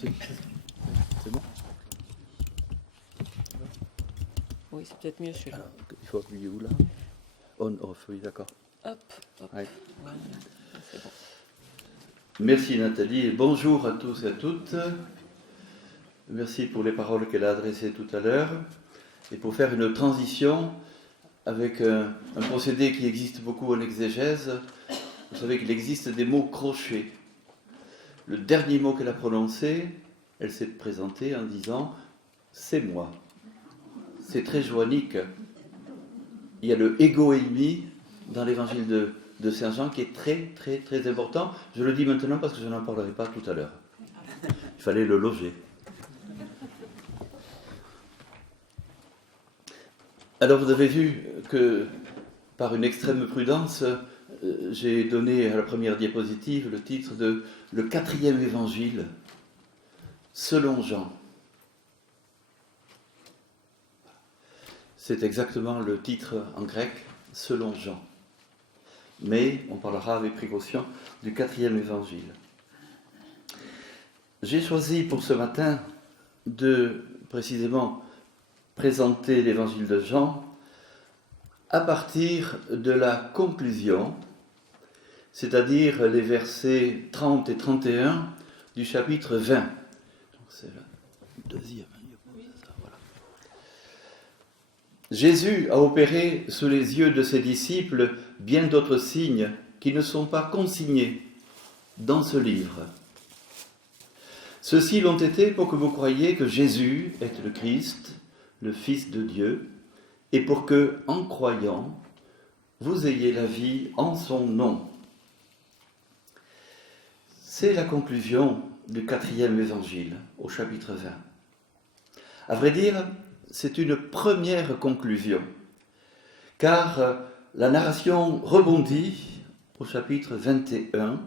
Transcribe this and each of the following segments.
C'est bon? Oui, c'est peut-être mieux celui-là. Alors, il faut appuyer où là? On, off, oui, d'accord. Hop, hop. Ouais. Voilà, c'est bon. Merci Nathalie et bonjour à tous et à toutes. Merci pour les paroles qu'elle a adressées tout à l'heure et pour faire une transition avec un procédé qui existe beaucoup en exégèse. Vous savez qu'il existe des mots crochés. Le dernier mot qu'elle a prononcé, elle s'est présentée en disant « c'est moi ». C'est très joannique. Il y a le ego eimi dans l'évangile de Saint Jean qui est très très très important. Je le dis maintenant parce que je n'en parlerai pas tout à l'heure. Il fallait le loger. Alors vous avez vu que par une extrême prudence, j'ai donné à la première diapositive le titre de « Le 4e évangile selon Jean ». C'est exactement le titre en grec, selon Jean. Mais on parlera avec précaution du 4e évangile. J'ai choisi pour ce matin de précisément présenter l'évangile de Jean à partir de la conclusion, c'est-à-dire les versets 30 et 31 du chapitre 20. Donc c'est le deuxième. Voilà. Jésus a opéré sous les yeux de ses disciples bien d'autres signes qui ne sont pas consignés dans ce livre. Ceux-ci l'ont été pour que vous croyiez que Jésus est le Christ, le Fils de Dieu, et pour que, en croyant, vous ayez la vie en son nom. C'est la conclusion du 4e évangile, au chapitre 20. À vrai dire, c'est une première conclusion, car la narration rebondit au chapitre 21,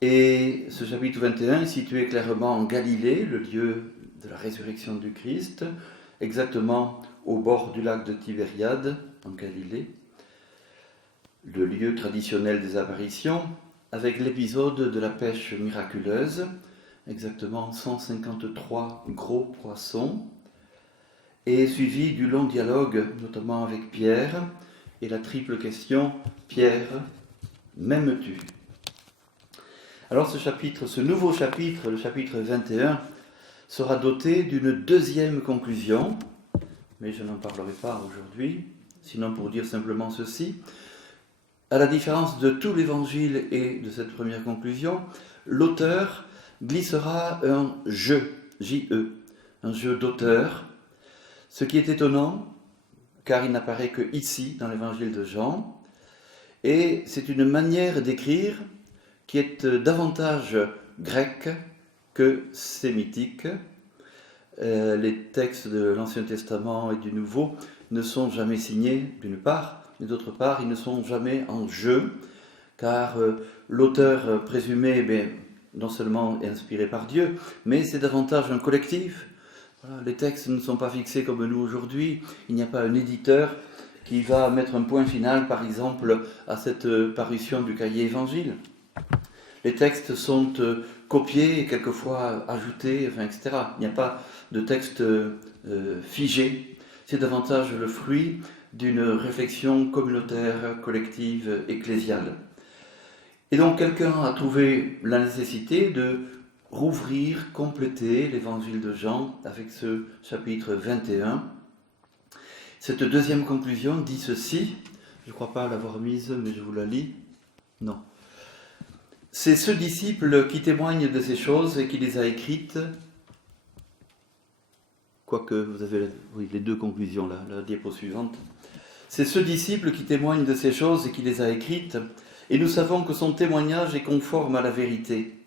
et ce chapitre 21 est situé clairement en Galilée, le lieu de la résurrection du Christ, exactement au bord du lac de Tibériade, en Galilée, le lieu traditionnel des apparitions, avec l'épisode de la pêche miraculeuse, exactement 153 gros poissons, et suivi du long dialogue, notamment avec Pierre, et la triple question « Pierre, m'aimes-tu » Alors ce nouveau chapitre, le chapitre 21, sera doté d'une deuxième conclusion, mais je n'en parlerai pas aujourd'hui, sinon pour dire simplement ceci. À la différence de tout l'évangile et de cette première conclusion, l'auteur glissera un jeu, J-E, un jeu d'auteur, ce qui est étonnant, car il n'apparaît que ici, dans l'évangile de Jean, et c'est une manière d'écrire qui est davantage grecque que sémitique. Les textes de l'Ancien Testament et du Nouveau ne sont jamais signés, d'une part, mais d'autre part, ils ne sont jamais en jeu, car l'auteur présumé, non seulement est inspiré par Dieu, mais c'est davantage un collectif. Voilà, les textes ne sont pas fixés comme nous aujourd'hui, il n'y a pas un éditeur qui va mettre un point final, par exemple, à cette parution du cahier évangile. Les textes sont copiés et quelquefois ajoutés, etc. Il n'y a pas de texte figé. C'est davantage le fruit d'une réflexion communautaire, collective, ecclésiale. Et donc quelqu'un a trouvé la nécessité de rouvrir, compléter l'évangile de Jean avec ce chapitre 21. Cette deuxième conclusion dit ceci, je ne crois pas l'avoir mise, mais je vous la lis. Non. C'est ce disciple qui témoigne de ces choses et qui les a écrites, quoique vous avez les deux conclusions là, la diapo suivante. C'est ce disciple qui témoigne de ces choses et qui les a écrites, et nous savons que son témoignage est conforme à la vérité.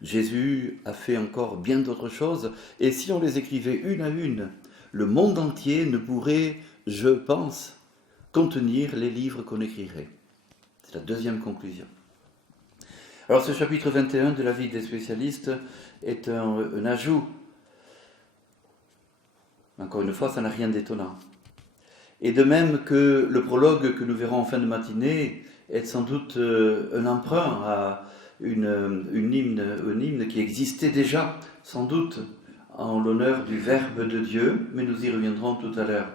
Jésus a fait encore bien d'autres choses, et si on les écrivait une à une, le monde entier ne pourrait, je pense, contenir les livres qu'on écrirait. C'est la deuxième conclusion. Alors ce chapitre 21 de la vie des spécialistes est un ajout. Encore une fois, ça n'a rien d'étonnant. Et de même que le prologue que nous verrons en fin de matinée est sans doute un emprunt à un hymne qui existait déjà, sans doute, en l'honneur du Verbe de Dieu, mais nous y reviendrons tout à l'heure.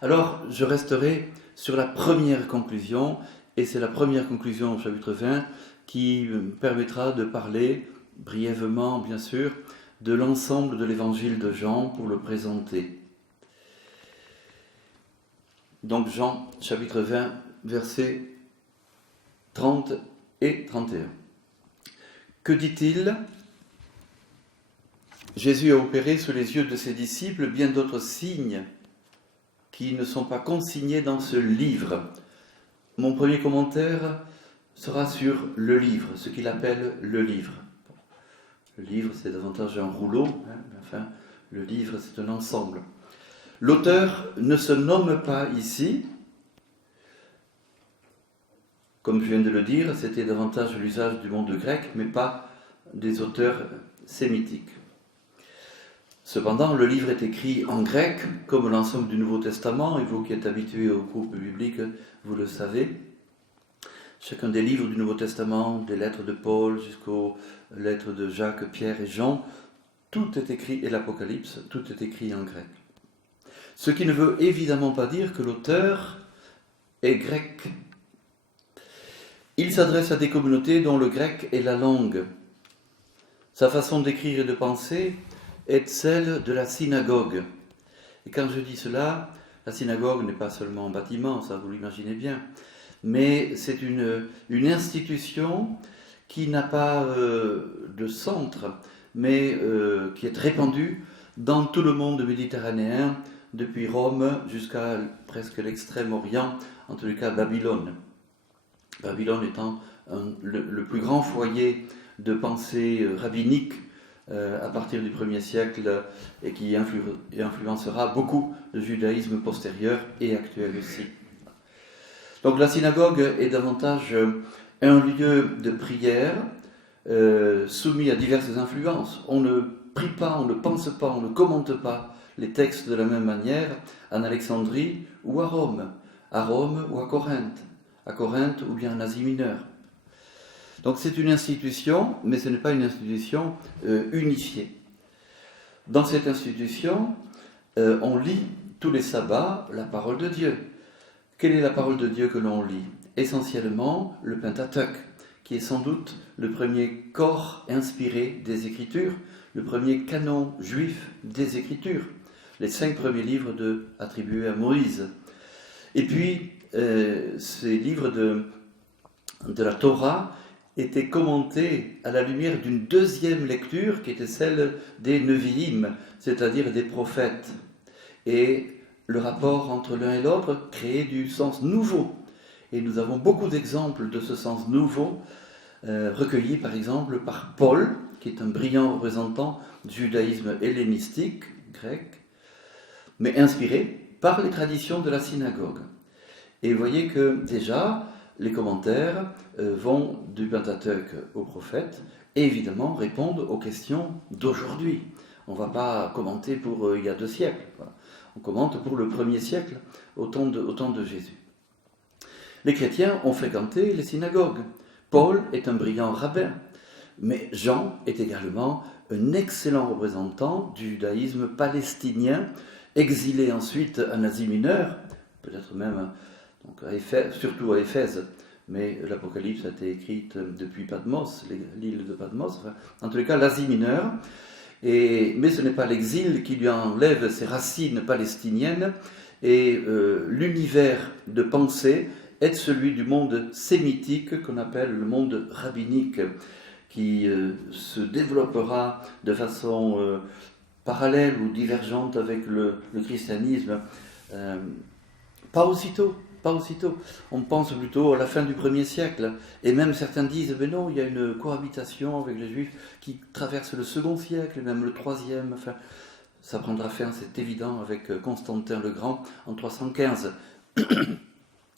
Alors, je resterai sur la première conclusion, et c'est la première conclusion au chapitre 20 qui permettra de parler brièvement, bien sûr, de l'ensemble de l'évangile de Jean pour le présenter. Donc Jean, chapitre 20, versets 30 et 31. Que dit-il ? Jésus a opéré sous les yeux de ses disciples bien d'autres signes qui ne sont pas consignés dans ce livre. Mon premier commentaire sera sur le livre, ce qu'il appelle le livre. Le livre, c'est davantage un rouleau, mais enfin, le livre, c'est un ensemble. L'auteur ne se nomme pas ici. Comme je viens de le dire, c'était davantage l'usage du monde grec, mais pas des auteurs sémitiques. Cependant, le livre est écrit en grec, comme l'ensemble du Nouveau Testament, et vous qui êtes habitués au groupe biblique, vous le savez. Chacun des livres du Nouveau Testament, des lettres de Paul jusqu'aux lettres de Jacques, Pierre et Jean, tout est écrit, et l'Apocalypse, tout est écrit en grec. Ce qui ne veut évidemment pas dire que l'auteur est grec. Il s'adresse à des communautés dont le grec est la langue. Sa façon d'écrire et de penser est celle de la synagogue. Et quand je dis cela, la synagogue n'est pas seulement un bâtiment, ça vous l'imaginez bien, mais c'est une institution qui n'a pas de centre, mais qui est répandue dans tout le monde méditerranéen, depuis Rome jusqu'à presque l'extrême-orient, en tout cas Babylone. Babylone étant le plus grand foyer de pensée rabbinique à partir du 1er siècle et qui influencera beaucoup le judaïsme postérieur et actuel aussi. Donc la synagogue est davantage un lieu de prière soumis à diverses influences. On ne prie pas, on ne pense pas, on ne commente pas les textes de la même manière en Alexandrie ou à Rome ou à Corinthe ou bien en Asie mineure. Donc c'est une institution, mais ce n'est pas une institution unifiée. Dans cette institution, on lit tous les sabbats la parole de Dieu. Quelle est la parole de Dieu que l'on lit ? Essentiellement le Pentateuque, qui est sans doute le premier corps inspiré des Écritures, le premier canon juif des Écritures, les 5 premiers livres attribués à Moïse. Et puis, ces livres de la Torah étaient commentés à la lumière d'une deuxième lecture qui était celle des Nevi'im, c'est-à-dire des prophètes. Et le rapport entre l'un et l'autre créait du sens nouveau. Et nous avons beaucoup d'exemples de ce sens nouveau, recueillis par exemple par Paul, qui est un brillant représentant du judaïsme hellénistique, grec, mais inspiré par les traditions de la synagogue. Et vous voyez que déjà, les commentaires vont du Pentateuque aux prophètes et évidemment répondent aux questions d'aujourd'hui. On ne va pas commenter pour il y a 2 siècles. Voilà. On commente pour le 1er siècle, au temps de Jésus. Les chrétiens ont fréquenté les synagogues. Paul est un brillant rabbin, mais Jean est également un excellent représentant du judaïsme palestinien, exilé ensuite en Asie mineure, peut-être même donc à Éphèse, surtout à Éphèse, mais l'Apocalypse a été écrite depuis Patmos, l'île de Patmos, enfin, en tous les cas l'Asie mineure, mais ce n'est pas l'exil qui lui enlève ses racines palestiniennes, et l'univers de pensée est celui du monde sémitique qu'on appelle le monde rabbinique, qui se développera de façon parallèle ou divergente avec le christianisme. Pas aussitôt. On pense plutôt à la fin du 1er siècle. Et même certains disent, mais non, il y a une cohabitation avec les Juifs qui traverse le 2e siècle, et même le 3e. Enfin, ça prendra fin, c'est évident, avec Constantin le Grand en 315.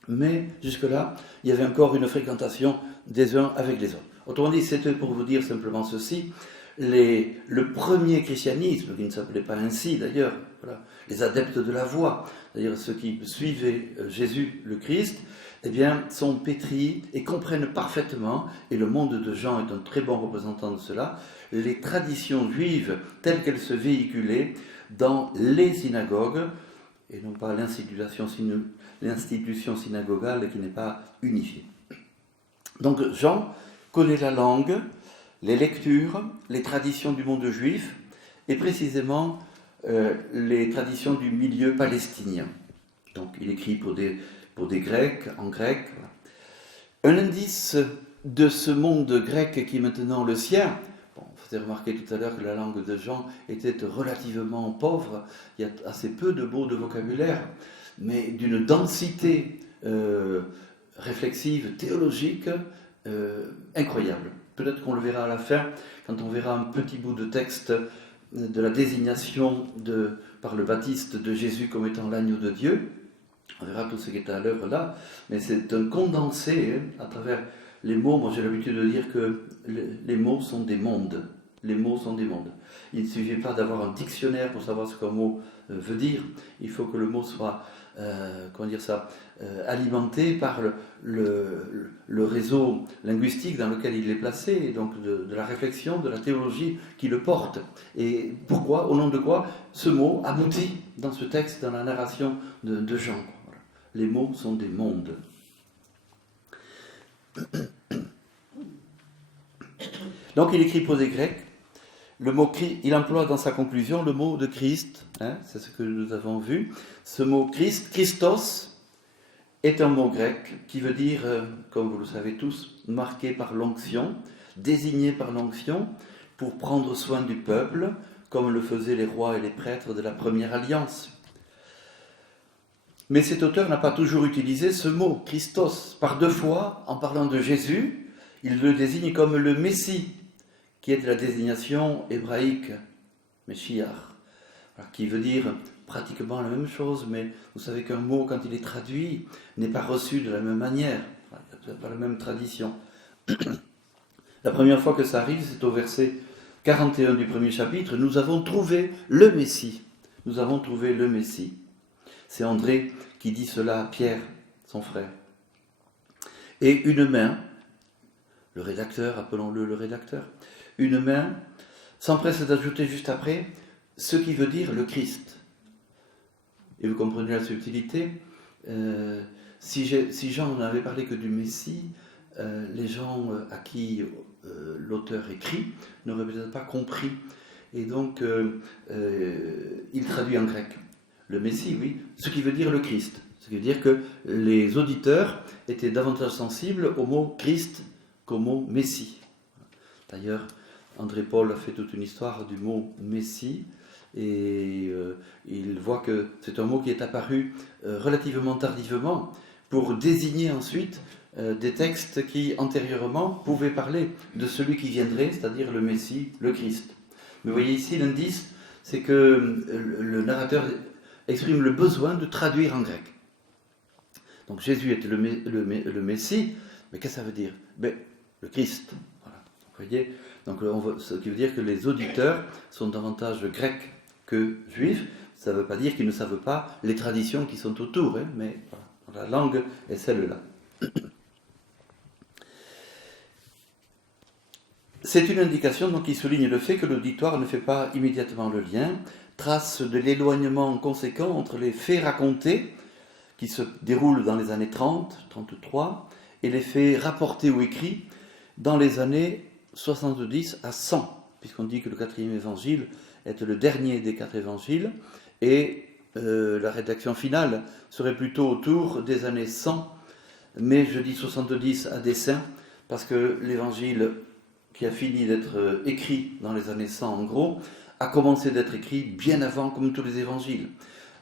Mais jusque-là, il y avait encore une fréquentation des uns avec les autres. Autrement dit, c'était pour vous dire simplement ceci. le premier christianisme, qui ne s'appelait pas ainsi d'ailleurs, voilà, les adeptes de la voie, c'est-à-dire ceux qui suivaient Jésus le Christ, eh bien, sont pétris et comprennent parfaitement, et le monde de Jean est un très bon représentant de cela, les traditions juives telles qu'elles se véhiculaient dans les synagogues, et non pas l'institution synagogale qui n'est pas unifiée. Donc Jean connaît la langue, les lectures, les traditions du monde juif, et précisément les traditions du milieu palestinien. Donc il écrit pour des Grecs, en grec. Un indice de ce monde grec qui est maintenant le sien. Bon, vous avez remarqué tout à l'heure que la langue de Jean était relativement pauvre. Il y a assez peu de mots de vocabulaire, mais d'une densité réflexive, théologique, incroyable. Peut-être qu'on le verra à la fin, quand on verra un petit bout de texte de la désignation par le Baptiste de Jésus comme étant l'agneau de Dieu. On verra tout ce qui est à l'œuvre là, mais c'est un condensé à travers les mots. Moi j'ai l'habitude de dire que les mots sont des mondes. Les mots sont des mondes. Il ne suffit pas d'avoir un dictionnaire pour savoir ce qu'un mot veut dire. Il faut que le mot soit alimenté par le réseau linguistique dans lequel il est placé, et donc de la réflexion, de la théologie qui le porte. Et pourquoi, au nom de quoi, ce mot aboutit dans ce texte, dans la narration de Jean. Voilà. Les mots sont des mondes. Donc il écrit pour des Grecs. Il emploie dans sa conclusion le mot de Christ, c'est ce que nous avons vu. Ce mot Christ, Christos, est un mot grec qui veut dire, comme vous le savez tous, marqué par l'onction, désigné par l'onction pour prendre soin du peuple, comme le faisaient les rois et les prêtres de la première alliance. Mais cet auteur n'a pas toujours utilisé ce mot, Christos. Par deux fois, en parlant de Jésus, il le désigne comme le Messie, qui est de la désignation hébraïque, Meshiach, qui veut dire pratiquement la même chose, mais vous savez qu'un mot, quand il est traduit, n'est pas reçu de la même manière, il n'y a pas la même tradition. La première fois que ça arrive, c'est au verset 41 du premier chapitre, nous avons trouvé le Messie. Nous avons trouvé le Messie. C'est André qui dit cela à Pierre, son frère. Et une main, le rédacteur, appelons-le le rédacteur, une main s'empresse d'ajouter juste après ce qui veut dire le Christ. Et vous comprenez la subtilité. Si Jean n'avait parlé que du Messie, les gens à qui l'auteur écrit n'auraient peut-être pas compris. Et donc, il traduit en grec. Le Messie, oui, ce qui veut dire le Christ. Ce qui veut dire que les auditeurs étaient davantage sensibles au mot Christ qu'au mot Messie. D'ailleurs, André-Paul a fait toute une histoire du mot Messie, et il voit que c'est un mot qui est apparu relativement tardivement pour désigner ensuite des textes qui antérieurement pouvaient parler de celui qui viendrait, c'est-à-dire le Messie, le Christ. Mais vous voyez ici l'indice, c'est que le narrateur exprime le besoin de traduire en grec. Donc Jésus était le Messie, mais qu'est-ce que ça veut dire? Le Christ. Voilà. Vous voyez? Donc, ce qui veut dire que les auditeurs sont davantage grecs que juifs. Ça ne veut pas dire qu'ils ne savent pas les traditions qui sont autour, mais voilà, la langue est celle-là. C'est une indication donc, qui souligne le fait que l'auditoire ne fait pas immédiatement le lien, trace de l'éloignement conséquent entre les faits racontés, qui se déroulent dans les années 30, 33, et les faits rapportés ou écrits dans les années 70 à 100, puisqu'on dit que le 4e évangile est le dernier des 4 évangiles, et la rédaction finale serait plutôt autour des années 100, mais je dis 70 à dessein, parce que l'évangile qui a fini d'être écrit dans les années 100 en gros, a commencé d'être écrit bien avant, comme tous les évangiles.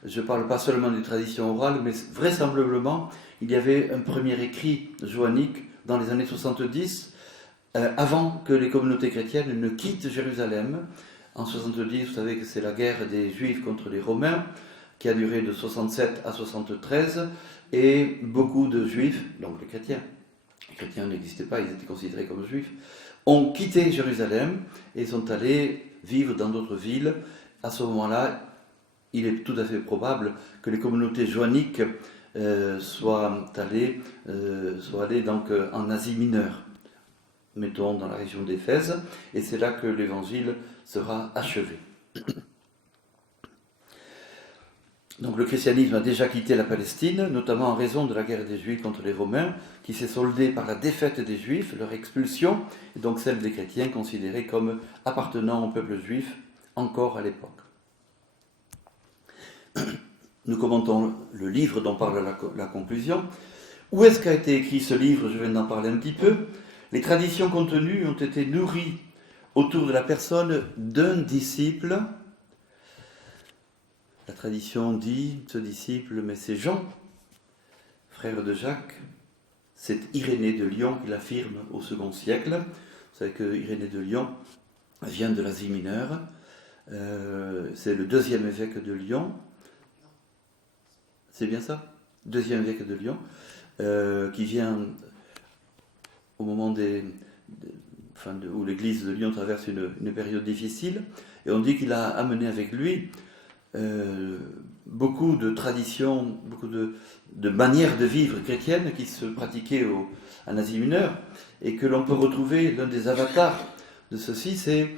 Je ne parle pas seulement des traditions orales, mais vraisemblablement, il y avait un premier écrit joannique dans les années 70, avant que les communautés chrétiennes ne quittent Jérusalem. En 70, vous savez que c'est la guerre des Juifs contre les Romains, qui a duré de 67 à 73, et beaucoup de Juifs, donc les chrétiens n'existaient pas, ils étaient considérés comme Juifs, ont quitté Jérusalem et sont allés vivre dans d'autres villes. À ce moment-là, il est tout à fait probable que les communautés joanniques soient allées donc en Asie mineure, mettons dans la région d'Éphèse, et c'est là que l'évangile sera achevé. Donc le christianisme a déjà quitté la Palestine, notamment en raison de la guerre des Juifs contre les Romains, qui s'est soldée par la défaite des Juifs, leur expulsion, et donc celle des chrétiens considérés comme appartenant au peuple juif encore à l'époque. Nous commentons le livre dont parle la conclusion. Où est-ce qu'a été écrit ce livre? Je viens d'en parler un petit peu. Les traditions contenues ont été nourries autour de la personne d'un disciple. La tradition dit, ce disciple, mais c'est Jean, frère de Jacques. C'est Irénée de Lyon qui l'affirme au second siècle. Vous savez que Irénée de Lyon vient de l'Asie mineure. C'est le deuxième évêque de Lyon. C'est bien ça? Deuxième évêque de Lyon, qui vient au moment où l'église de Lyon traverse une période difficile. Et on dit qu'il a amené avec lui beaucoup de traditions, beaucoup de manières de vivre chrétiennes qui se pratiquaient en Asie mineure, et que l'on peut retrouver, l'un des avatars de ceci, c'est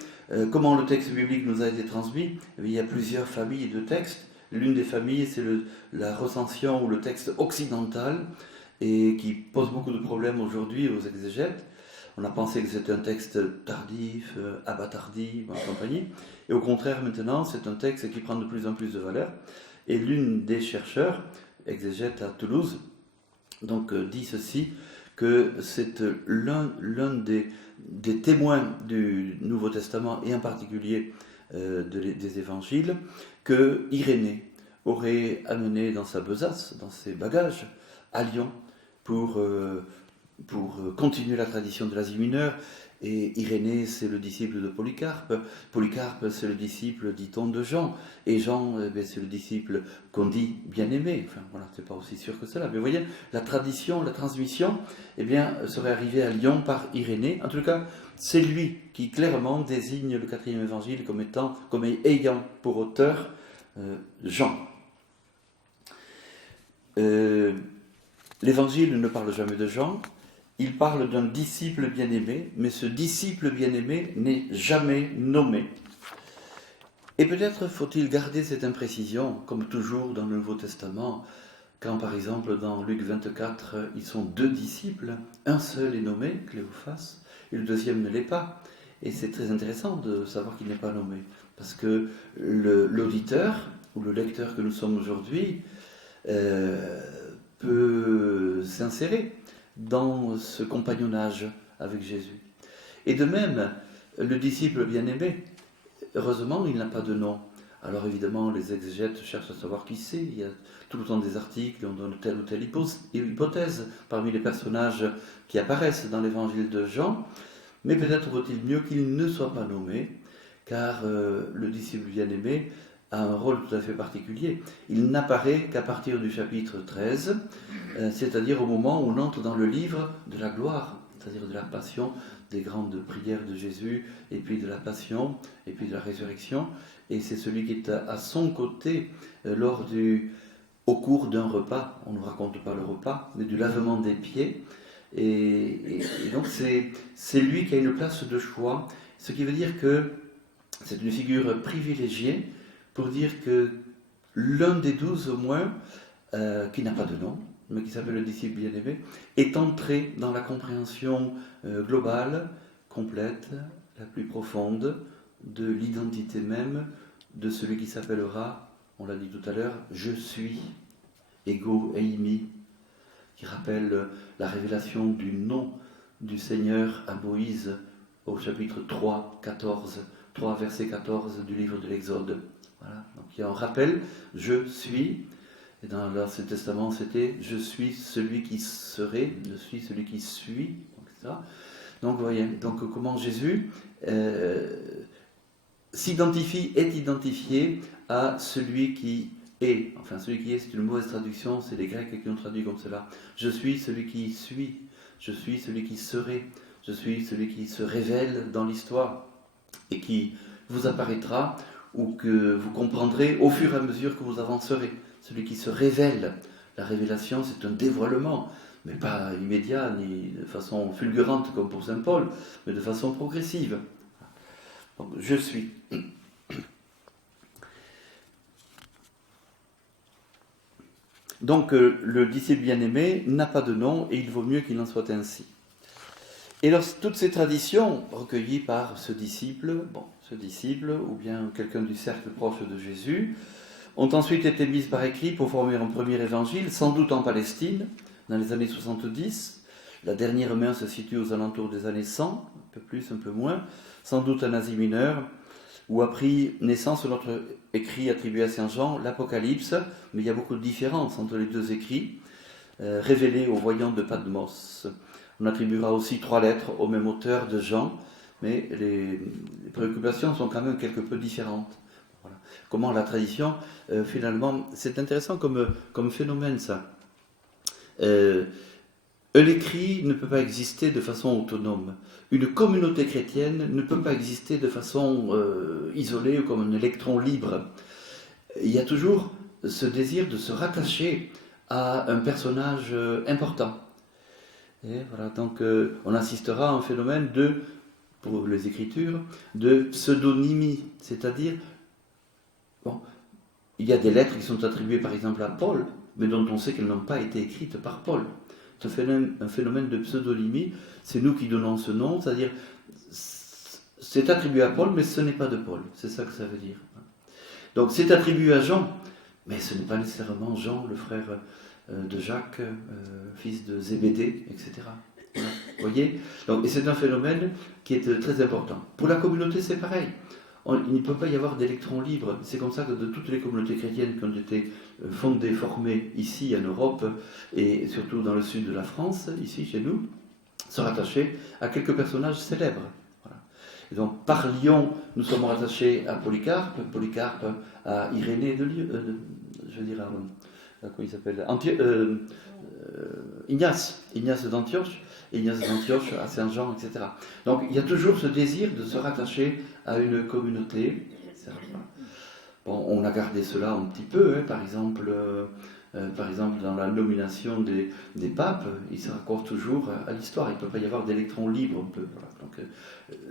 comment le texte biblique nous a été transmis. Il y a plusieurs familles de textes. L'une des familles, c'est la recension ou le texte occidental, et qui pose beaucoup de problèmes aujourd'hui aux exégètes. On a pensé que c'était un texte tardif, abattardi, en compagnie. Et au contraire, maintenant, c'est un texte qui prend de plus en plus de valeur. Et l'une des chercheurs, exégète à Toulouse, donc dit ceci, que c'est l'un des témoins du Nouveau Testament, et en particulier des évangiles, que Irénée aurait amené dans sa besace, dans ses bagages, à Lyon, pour continuer la tradition de l'Asie mineure. Et Irénée, c'est le disciple de Polycarpe. Polycarpe, c'est le disciple, dit-on, de Jean. Et Jean, c'est le disciple qu'on dit bien-aimé. Enfin, voilà, c'est pas aussi sûr que cela. Mais vous voyez, la tradition, la transmission, serait arrivée à Lyon par Irénée. En tout cas, c'est lui qui clairement désigne le quatrième évangile comme ayant pour auteur Jean. L'évangile ne parle jamais de Jean. Il parle d'un disciple bien-aimé, mais ce disciple bien-aimé n'est jamais nommé. Et peut-être faut-il garder cette imprécision, comme toujours dans le Nouveau Testament, quand par exemple dans Luc 24, ils sont deux disciples, un seul est nommé, Cléophas, et le deuxième ne l'est pas. Et c'est très intéressant de savoir qu'il n'est pas nommé, parce que l'auditeur, ou le lecteur que nous sommes aujourd'hui, peut s'insérer dans ce compagnonnage avec Jésus. Et de même, le disciple bien-aimé, heureusement, il n'a pas de nom. Alors évidemment, les exégètes cherchent à savoir qui c'est. Il y a tout le temps des articles, on donne telle ou telle hypothèse parmi les personnages qui apparaissent dans l'évangile de Jean. Mais peut-être vaut-il mieux qu'il ne soit pas nommé, car le disciple bien-aimé a un rôle tout à fait particulier. Il n'apparaît qu'à partir du chapitre 13, c'est-à-dire au moment où on entre dans le livre de la gloire, c'est-à-dire de la passion, des grandes prières de Jésus, et puis de la passion, et puis de la résurrection. Et c'est celui qui est à son côté au cours d'un repas. On ne raconte pas le repas, mais du lavement des pieds. Et donc c'est lui qui a une place de choix, ce qui veut dire que c'est une figure privilégiée pour dire que l'un des 12 au moins, qui n'a pas de nom, mais qui s'appelle le disciple bien-aimé, est entré dans la compréhension globale, complète, la plus profonde de l'identité même de celui qui s'appellera, on l'a dit tout à l'heure, je suis, ego eimi, qui rappelle la révélation du nom du Seigneur à Moïse au chapitre 3, verset 14 du livre de l'Exode. Voilà. Donc il y a un rappel, je suis, et dans l'Ancien Testament c'était je suis celui qui serait, je suis celui qui suis, etc. Donc vous voyez, donc comment Jésus est identifié à celui qui est. Enfin, celui qui est, c'est une mauvaise traduction, c'est les Grecs qui ont traduit comme cela. Je suis celui qui suis, je suis celui qui serait, Je suis celui qui se révèle dans l'histoire et qui vous apparaîtra ou que vous comprendrez au fur et à mesure que vous avancerez. Celui qui se révèle. La révélation, c'est un dévoilement, mais pas immédiat ni de façon fulgurante comme pour saint Paul, mais de façon progressive. Donc, je suis. Donc, le disciple bien-aimé n'a pas de nom et il vaut mieux qu'il en soit ainsi. Et toutes ces traditions recueillies par ce disciple, ou bien quelqu'un du cercle proche de Jésus, ont ensuite été mises par écrit pour former un premier évangile, sans doute en Palestine, dans les années 70. La dernière main se situe aux alentours des années 100, un peu plus, un peu moins, sans doute en Asie mineure, où a pris naissance notre écrit attribué à Saint Jean, l'Apocalypse, mais il y a beaucoup de différences entre les deux écrits, révélés aux voyants de Patmos. On attribuera aussi 3 lettres au même auteur de Jean, mais les préoccupations sont quand même quelque peu différentes. Voilà. Comment la tradition, finalement, c'est intéressant comme phénomène ça. Un écrit ne peut pas exister de façon autonome. Une communauté chrétienne ne peut pas exister de façon isolée ou comme un électron libre. Il y a toujours ce désir de se rattacher à un personnage important. Et voilà, donc on assistera à un phénomène pour les Écritures, de pseudonymie, c'est-à-dire, il y a des lettres qui sont attribuées par exemple à Paul, mais dont on sait qu'elles n'ont pas été écrites par Paul. C'est un phénomène de pseudonymie, c'est nous qui donnons ce nom, c'est-à-dire, c'est attribué à Paul, mais ce n'est pas de Paul, c'est ça que ça veut dire. Donc c'est attribué à Jean, mais ce n'est pas nécessairement Jean, le frère de Jacques, fils de Zébédée, etc. Voilà. Vous voyez ? Donc, et c'est un phénomène qui est très important. Pour la communauté, c'est pareil. Il ne peut pas y avoir d'électrons libres. C'est comme ça que de toutes les communautés chrétiennes qui ont été fondées, formées ici en Europe, et surtout dans le sud de la France, ici chez nous, sont rattachées à quelques personnages célèbres. Voilà. Et donc, par Lyon, nous sommes rattachés à Polycarpe, Polycarpe à Irénée de Lyon, comment il s'appelle, Ignace d'Antioche, et Ignace d'Antioche à Saint-Jean, etc. Donc il y a toujours ce désir de se rattacher à une communauté. Bon, on a gardé cela un petit peu, hein, par exemple dans la nomination des papes, il se raccorde toujours à l'histoire, il ne peut pas y avoir d'électrons libres. Voilà. Donc,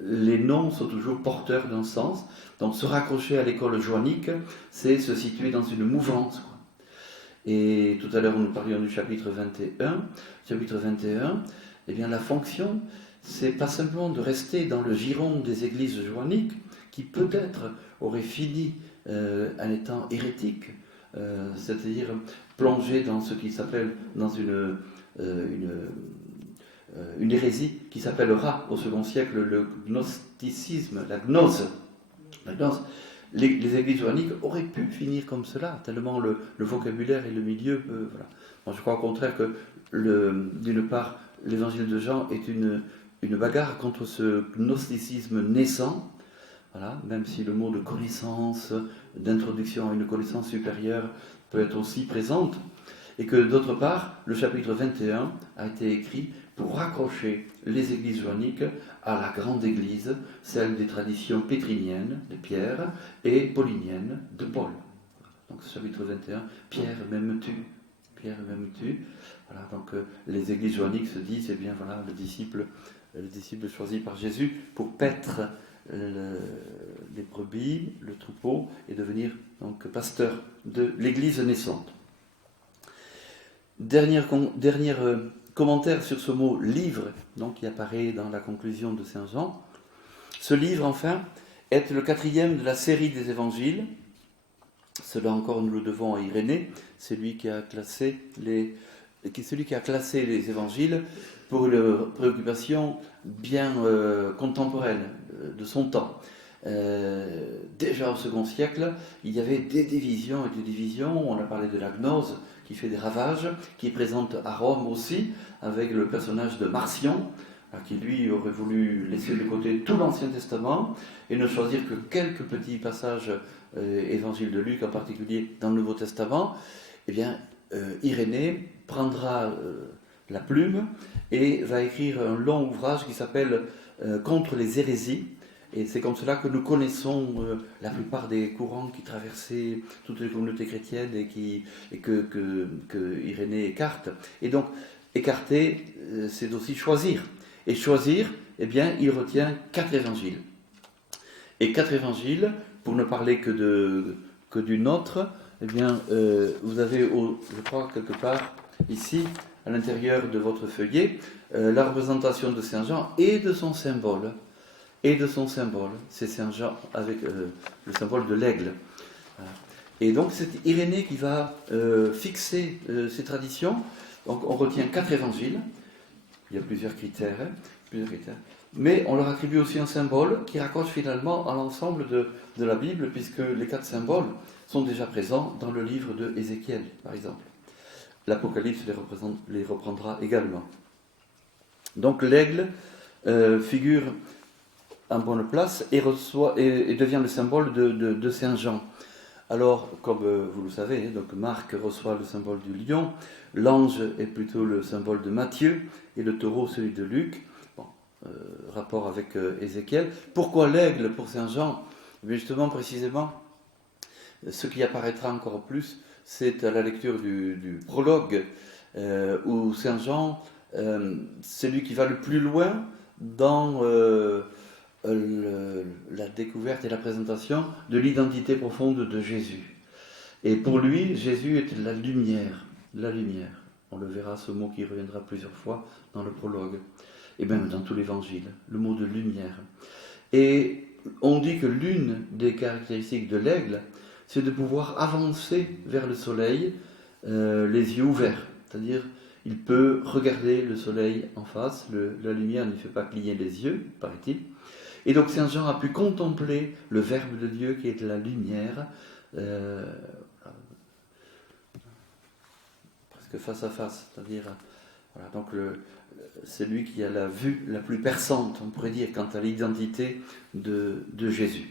les noms sont toujours porteurs d'un sens. Donc se raccrocher à l'école joannique, c'est se situer dans une mouvance. Et tout à l'heure, nous parlions du chapitre 21. Chapitre 21, eh bien, la fonction, c'est pas simplement de rester dans le giron des églises joanniques, qui peut-être auraient fini en étant hérétiques, c'est-à-dire plongés dans ce qui s'appelle, dans une hérésie qui s'appellera au second siècle le gnosticisme, la gnose. La gnose. Les églises joanniques auraient pu finir comme cela, tellement le vocabulaire et le milieu. Voilà. Moi, je crois au contraire que, d'une part, l'évangile de Jean est une bagarre contre ce gnosticisme naissant, voilà, même si le mot de connaissance, d'introduction à une connaissance supérieure peut être aussi présente, et que d'autre part, le chapitre 21 a été écrit pour raccrocher les églises joanniques à la grande église, celle des traditions pétriniennes de Pierre et pauliniennes de Paul. Donc ce chapitre 21, Pierre m'aimes-tu ? Pierre m'aimes-tu ? Voilà, donc les églises joanniques se disent, eh bien voilà, le disciple choisi par Jésus pour paître les brebis, le troupeau, et devenir donc pasteur de l'église naissante. Dernier commentaire sur ce mot livre, donc, qui apparaît dans la conclusion de Saint Jean. Ce livre, enfin, est le 4e de la série des évangiles. Cela encore, nous le devons à Irénée, celui qui a classé les évangiles pour une préoccupation bien contemporaine de son temps. Déjà au second siècle, il y avait des divisions et des divisions. On a parlé de la gnose qui fait des ravages, qui est présente à Rome aussi, avec le personnage de Marcion, qui lui aurait voulu laisser de côté tout l'Ancien Testament et ne choisir que quelques petits passages évangile de Luc, en particulier dans le Nouveau Testament. Eh bien, Irénée prendra la plume et va écrire un long ouvrage qui s'appelle Contre les hérésies. Et c'est comme cela que nous connaissons la plupart des courants qui traversaient toutes les communautés chrétiennes et que Irénée écarte. Et donc, écarter, c'est aussi choisir. Et choisir, eh bien, il retient 4 évangiles. Et 4 évangiles, pour ne parler que du nôtre, eh bien, vous avez, je crois, quelque part, ici, à l'intérieur de votre feuillet, la représentation de Saint Jean et de son symbole. C'est Saint Jean avec le symbole de l'aigle. Et donc c'est Irénée qui va fixer ces traditions. Donc on retient 4 évangiles. Il y a plusieurs critères. Mais on leur attribue aussi un symbole qui raccroche finalement à l'ensemble de la Bible, puisque les 4 symboles sont déjà présents dans le livre de Ézéchiel, par exemple. L'Apocalypse les reprendra également. Donc l'aigle figure en bonne place et devient le symbole de Saint Jean. Alors, comme vous le savez, donc Marc reçoit le symbole du lion, l'ange est plutôt le symbole de Matthieu et le taureau celui de Luc. Bon, rapport avec Ézéchiel. Pourquoi l'aigle pour Saint Jean? Mais justement, précisément, ce qui apparaîtra encore plus, c'est à la lecture du prologue où Saint Jean, c'est lui qui va le plus loin dans la découverte et la présentation de l'identité profonde de Jésus. Et pour lui, Jésus est la lumière. La lumière. On le verra, ce mot qui reviendra plusieurs fois dans le prologue. Et même dans tout l'évangile, le mot de lumière. Et on dit que l'une des caractéristiques de l'aigle, c'est de pouvoir avancer vers le soleil les yeux ouverts. C'est-à-dire, il peut regarder le soleil en face, la lumière ne lui fait pas cligner les yeux, paraît-il. Et donc Saint Jean a pu contempler le Verbe de Dieu qui est de la lumière, presque face à face, c'est-à-dire, voilà, donc c'est lui qui a la vue la plus perçante, on pourrait dire, quant à l'identité de Jésus.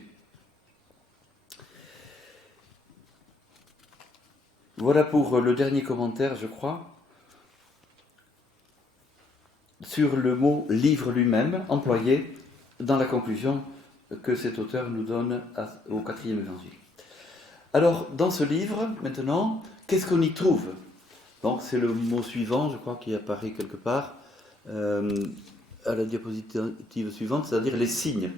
Voilà pour le dernier commentaire, je crois, sur le mot livre lui-même, employé dans la conclusion que cet auteur nous donne au 4e évangile. Alors, dans ce livre, maintenant, qu'est-ce qu'on y trouve? Donc, c'est le mot suivant, je crois, qui apparaît quelque part à la diapositive suivante, c'est-à-dire les signes.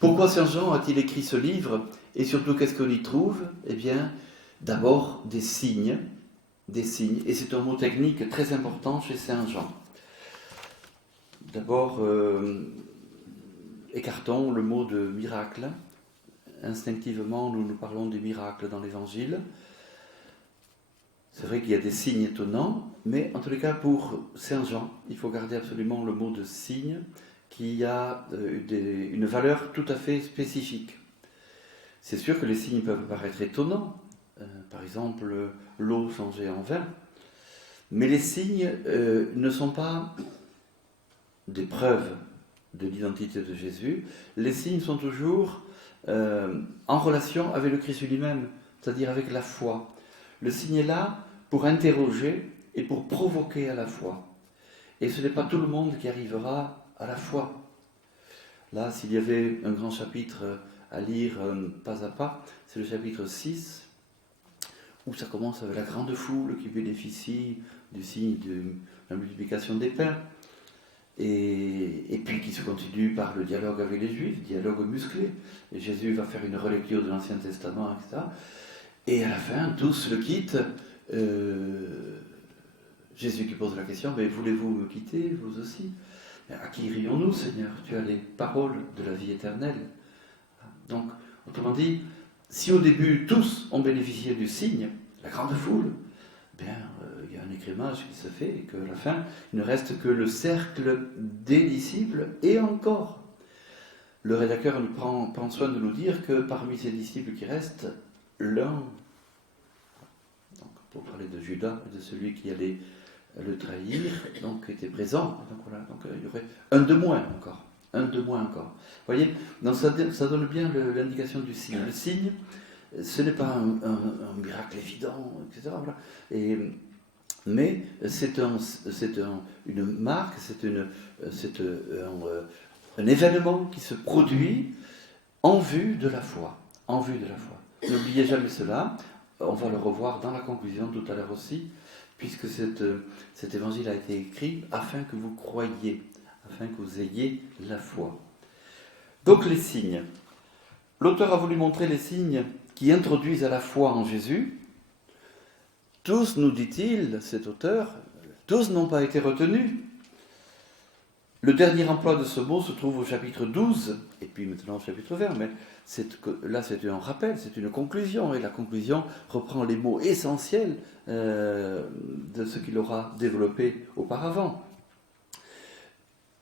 Pourquoi Saint Jean a-t-il écrit ce livre? Et surtout, qu'est-ce qu'on y trouve? Eh bien, d'abord, des signes, et c'est un mot technique très important chez Saint Jean. D'abord, écartons le mot de miracle. Instinctivement, nous parlons des miracles dans l'Évangile. C'est vrai qu'il y a des signes étonnants, mais en tous les cas, pour Saint Jean, il faut garder absolument le mot de signe qui a une valeur tout à fait spécifique. C'est sûr que les signes peuvent paraître étonnants, par exemple l'eau changée en vin, mais les signes ne sont pas des preuves de l'identité de Jésus. Les signes sont toujours en relation avec le Christ lui-même, c'est-à-dire avec la foi. Le signe est là pour interroger et pour provoquer à la foi. Et ce n'est pas tout le monde qui arrivera à la foi. Là, s'il y avait un grand chapitre à lire pas à pas, c'est le chapitre 6, où ça commence avec la grande foule qui bénéficie du signe de la multiplication des pains. Et puis qui se continue par le dialogue avec les Juifs, dialogue musclé. Et Jésus va faire une relecture de l'Ancien Testament, etc. Et à la fin, tous le quittent. Jésus qui pose la question, mais voulez-vous me quitter, vous aussi? À qui irions-nous, Seigneur? Tu as les paroles de la vie éternelle. Donc, autrement dit, si au début tous ont bénéficié du signe, la grande foule, bien, il y a un écrémage qui se fait et qu'à la fin, il ne reste que le cercle des disciples et encore. Le rédacteur prend soin de nous dire que parmi ces disciples qui restent, l'un, donc pour parler de Judas et de celui qui allait le trahir, donc était présent. Donc voilà, donc il y aurait un de moins encore. Vous voyez, donc ça donne bien l'indication du signe. Le signe, ce n'est pas un miracle évident, etc. Voilà. Et mais c'est une marque, un événement qui se produit en vue de la foi. En vue de la foi. N'oubliez jamais cela, on va le revoir dans la conclusion tout à l'heure aussi, puisque cet évangile a été écrit afin que vous croyiez, afin que vous ayez la foi. Donc les signes. L'auteur a voulu montrer les signes qui introduisent à la foi en Jésus. Tous, nous dit-il, cet auteur, tous n'ont pas été retenus. Le dernier emploi de ce mot se trouve au chapitre 12, et puis maintenant au chapitre 20, mais là c'est un rappel, c'est une conclusion, et la conclusion reprend les mots essentiels de ce qu'il aura développé auparavant.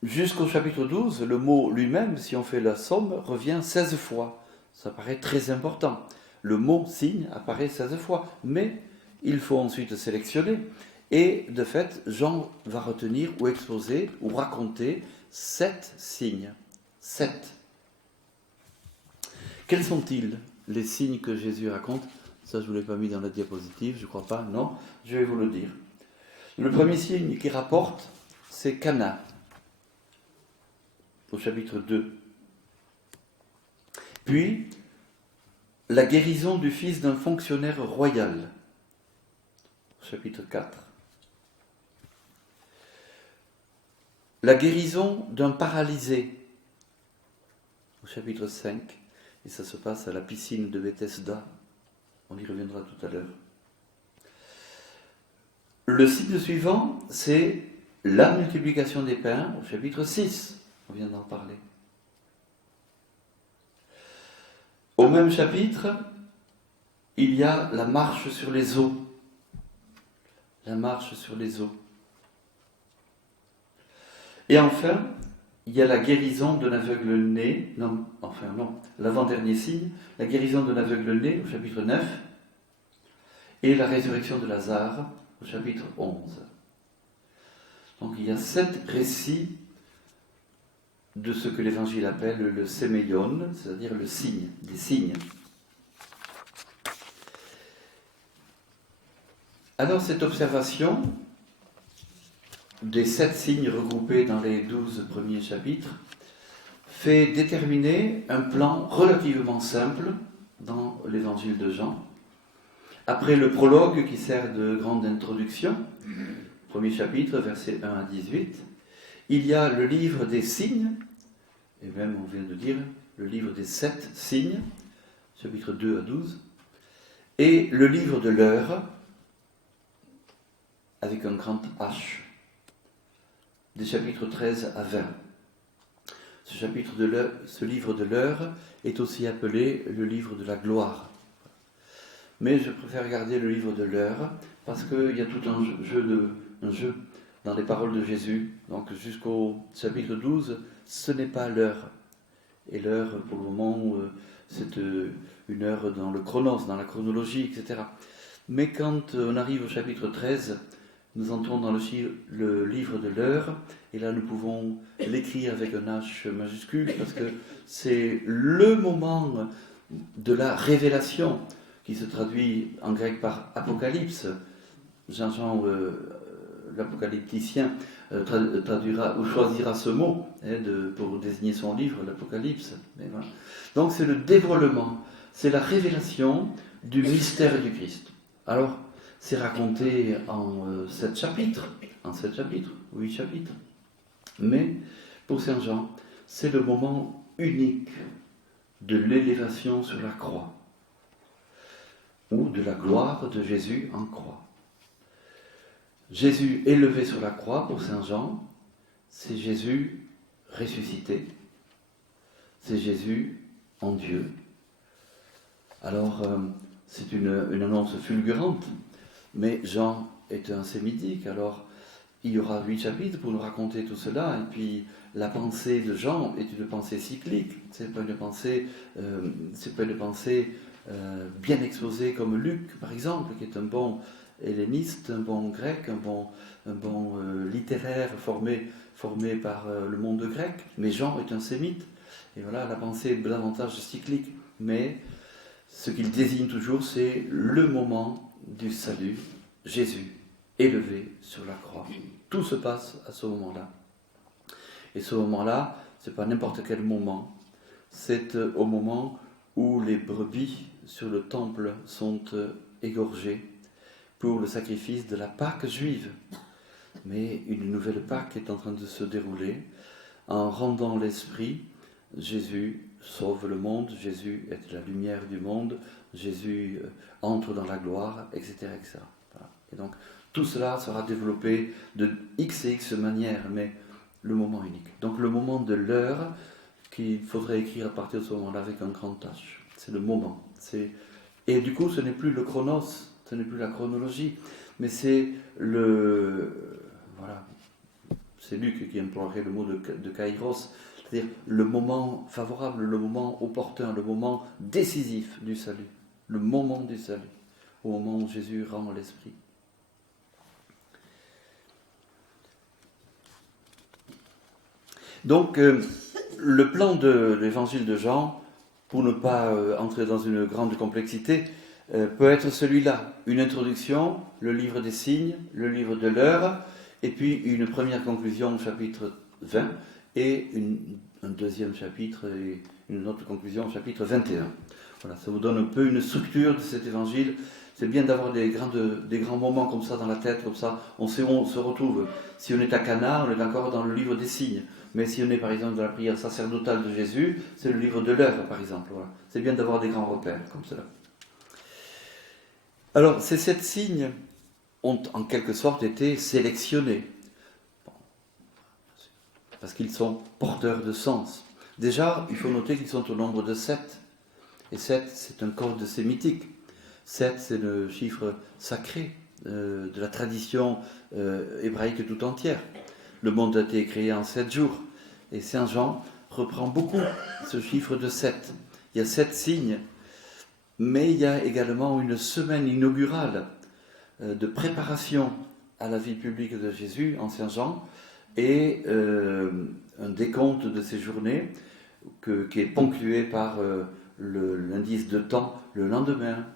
Jusqu'au chapitre 12, le mot lui-même, si on fait la somme, revient 16 fois. Ça paraît très important. Le mot signe apparaît 16 fois, mais il faut ensuite sélectionner. Et de fait, Jean va retenir ou exposer ou raconter 7 signes. 7. Quels sont-ils, les signes que Jésus raconte? Ça, je ne vous l'ai pas mis dans la diapositive, je ne crois pas. Non, je vais vous le dire. Le premier signe qu'il rapporte, c'est Cana, au chapitre 2. Puis, la guérison du fils d'un fonctionnaire royal, au chapitre 4. La guérison d'un paralysé, au chapitre 5, et ça se passe à la piscine de Bethesda, on y reviendra tout à l'heure. Le signe suivant, c'est la multiplication des pains, au chapitre 6, on vient d'en parler. Au même chapitre, il y a la marche sur les eaux. La marche sur les eaux. Et enfin, il y a la guérison d'un aveugle-né, l'avant-dernier signe, la guérison d'un aveugle-né au chapitre 9, et la résurrection de Lazare au chapitre 11. Donc il y a 7 récits de ce que l'Évangile appelle le séméion, c'est-à-dire le signe, des signes. Alors cette observation des 7 signes regroupés dans les 12 premiers chapitres fait déterminer un plan relativement simple dans l'Évangile de Jean. Après le prologue qui sert de grande introduction, premier chapitre, versets 1 à 18, il y a le livre des signes, et même on vient de dire le livre des 7 signes, chapitre 2 à 12, et le livre de l'heure, avec un grand H, des chapitres 13 à 20. Ce livre de l'heure est aussi appelé le livre de la gloire. Mais je préfère garder le livre de l'heure parce qu'il y a tout un jeu dans les paroles de Jésus. Donc jusqu'au chapitre 12, ce n'est pas l'heure. Et l'heure, pour le moment, c'est une heure dans le chronos, dans la chronologie, etc. Mais quand on arrive au chapitre 13, nous entrons dans le livre de l'heure, et là nous pouvons l'écrire avec un H majuscule, parce que c'est le moment de la révélation, qui se traduit en grec par apocalypse. Jean, l'apocalypticien, traduira ou choisira ce mot pour désigner son livre, l'Apocalypse. Voilà. Donc c'est le dévoilement, c'est la révélation du mystère du Christ. Alors, c'est raconté en 7 chapitres, 8 chapitres. Mais pour Saint Jean, c'est le moment unique de l'élévation sur la croix, ou de la gloire de Jésus en croix. Jésus élevé sur la croix, pour Saint Jean, c'est Jésus ressuscité, c'est Jésus en Dieu. Alors, c'est une annonce fulgurante, mais Jean est un sémitique, alors il y aura 8 chapitres pour nous raconter tout cela, et puis la pensée de Jean est une pensée cyclique, c'est pas une pensée bien exposée comme Luc, par exemple, qui est un bon helléniste, un bon grec, un bon littéraire formé par le monde grec, mais Jean est un sémite, et voilà, la pensée est davantage cyclique, mais ce qu'il désigne toujours, c'est le moment du salut, Jésus. élevé sur la croix. Tout se passe à ce moment-là. Et ce moment-là, ce n'est pas n'importe quel moment, c'est au moment où les brebis sur le temple sont égorgées pour le sacrifice de la Pâque juive. Mais une nouvelle Pâque est en train de se dérouler. En rendant l'Esprit, Jésus sauve le monde, Jésus est la lumière du monde, Jésus entre dans la gloire, etc. etc. Voilà. Et donc, tout cela sera développé de X et X manières, mais le moment unique. Donc, le moment de l'heure qu'il faudrait écrire à partir de ce moment-là avec un grand H. C'est le moment. Et du coup, ce n'est plus le chronos, ce n'est plus la chronologie, mais c'est le... Voilà. C'est Luc qui emploierait le mot de kairos, c'est-à-dire le moment favorable, le moment opportun, le moment décisif du salut, le moment du salut, au moment où Jésus rend l'Esprit. Donc, le plan de l'évangile de Jean, pour ne pas entrer dans une grande complexité, peut être celui-là. Une introduction, le livre des signes, le livre de l'heure, et puis une première conclusion au chapitre 20, et un deuxième chapitre et une autre conclusion au chapitre 21. Voilà, ça vous donne un peu une structure de cet évangile. C'est bien d'avoir des grands moments comme ça dans la tête, comme ça, on sait où on se retrouve. Si on est à Cana, on est encore dans le livre des signes. Mais si on est par exemple dans la prière sacerdotale de Jésus, c'est le livre de l'heure par exemple. Voilà. C'est bien d'avoir des grands repères comme cela. Alors, ces 7 signes ont en quelque sorte été sélectionnés. Bon, parce qu'ils sont porteurs de sens. Déjà, il faut noter qu'ils sont au nombre de 7. Et 7, c'est un code sémitique. 7, c'est le chiffre sacré de la tradition hébraïque tout entière. Le monde a été créé en 7 jours. Et Saint Jean reprend beaucoup ce chiffre de 7. Il y a 7 signes, mais il y a également une semaine inaugurale de préparation à la vie publique de Jésus en Saint Jean et un décompte de ces journées qui est ponctué par l'indice de temps, le lendemain,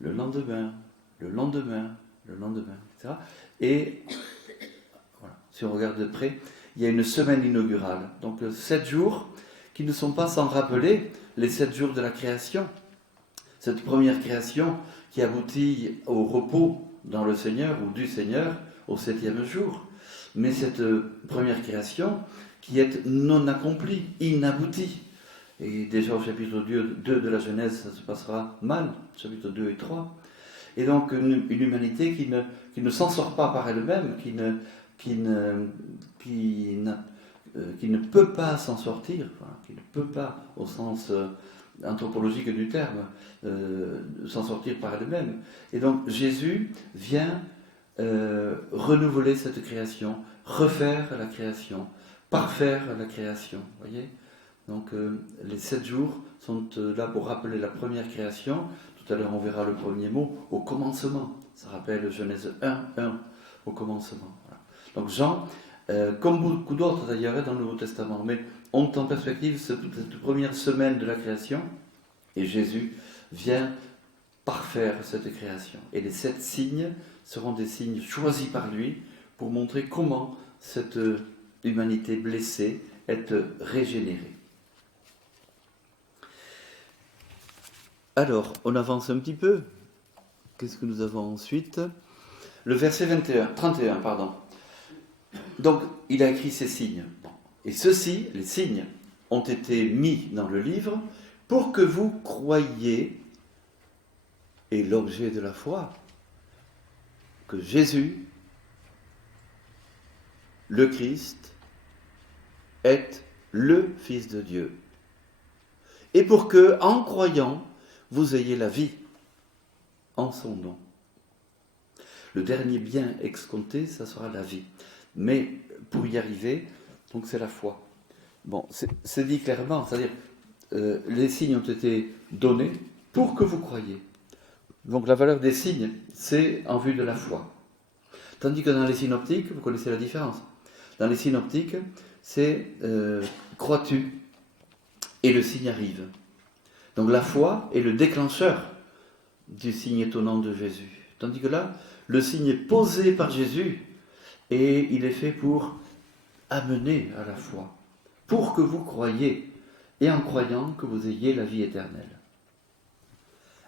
le lendemain, le lendemain, le lendemain, etc. Et voilà, si on regarde de près, il y a une semaine inaugurale. Donc 7 jours qui ne sont pas sans rappeler les 7 jours de la création. Cette première création qui aboutit au repos dans le Seigneur ou du Seigneur au 7e jour. Mais cette première création qui est non accomplie, inaboutie. Et déjà au chapitre 2 de la Genèse, ça se passera mal, chapitre 2 et 3. Et donc une humanité qui ne s'en sort pas par elle-même, qui ne peut pas s'en sortir, enfin, qui ne peut pas, au sens anthropologique du terme, s'en sortir par elle-même. Et donc Jésus vient renouveler cette création, refaire la création, parfaire la création, voyez. Donc les 7 jours sont là pour rappeler la première création. Tout à l'heure on verra le premier mot, au commencement. Ça rappelle Genèse 1, au commencement. Voilà. Donc Jean, comme beaucoup d'autres d'ailleurs dans le Nouveau Testament, mais ont en perspective cette première semaine de la création, et Jésus vient parfaire cette création. Et les 7 signes seront des signes choisis par lui pour montrer comment cette humanité blessée est régénérée. Alors, on avance un petit peu. Qu'est-ce que nous avons ensuite ? Le verset 31. Donc, il a écrit ces signes. Et ceux-ci, les signes, ont été mis dans le livre pour que vous croyiez, et l'objet de la foi, que Jésus, le Christ, est le Fils de Dieu. Et pour que, en croyant, vous ayez la vie en son nom. Le dernier bien escompté, ça sera la vie. Mais pour y arriver, donc c'est la foi. Bon, c'est dit clairement, c'est-à-dire les signes ont été donnés pour que vous croyiez. Donc la valeur des signes, c'est en vue de la foi. Tandis que dans les synoptiques, vous connaissez la différence. Dans les synoptiques, c'est crois-tu et le signe arrive. Donc la foi est le déclencheur du signe étonnant de Jésus. Tandis que là, Le signe est posé par Jésus et il est fait pour amener à la foi, pour que vous croyiez et en croyant que vous ayez la vie éternelle.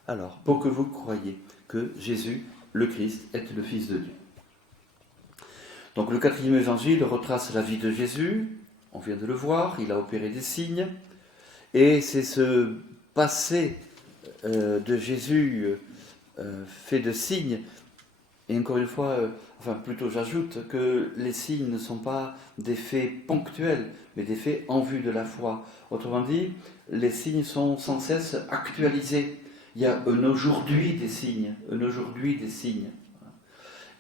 Alors, pour que vous croyiez que Jésus, le Christ, est le Fils de Dieu. Donc le 4e évangile retrace la vie de Jésus, on vient de le voir, il a opéré des signes, et c'est ce passé de Jésus fait de signes, et encore une fois, plutôt j'ajoute que les signes ne sont pas des faits ponctuels, mais des faits en vue de la foi. Autrement dit, les signes sont sans cesse actualisés. Il y a un aujourd'hui des signes, un aujourd'hui des signes.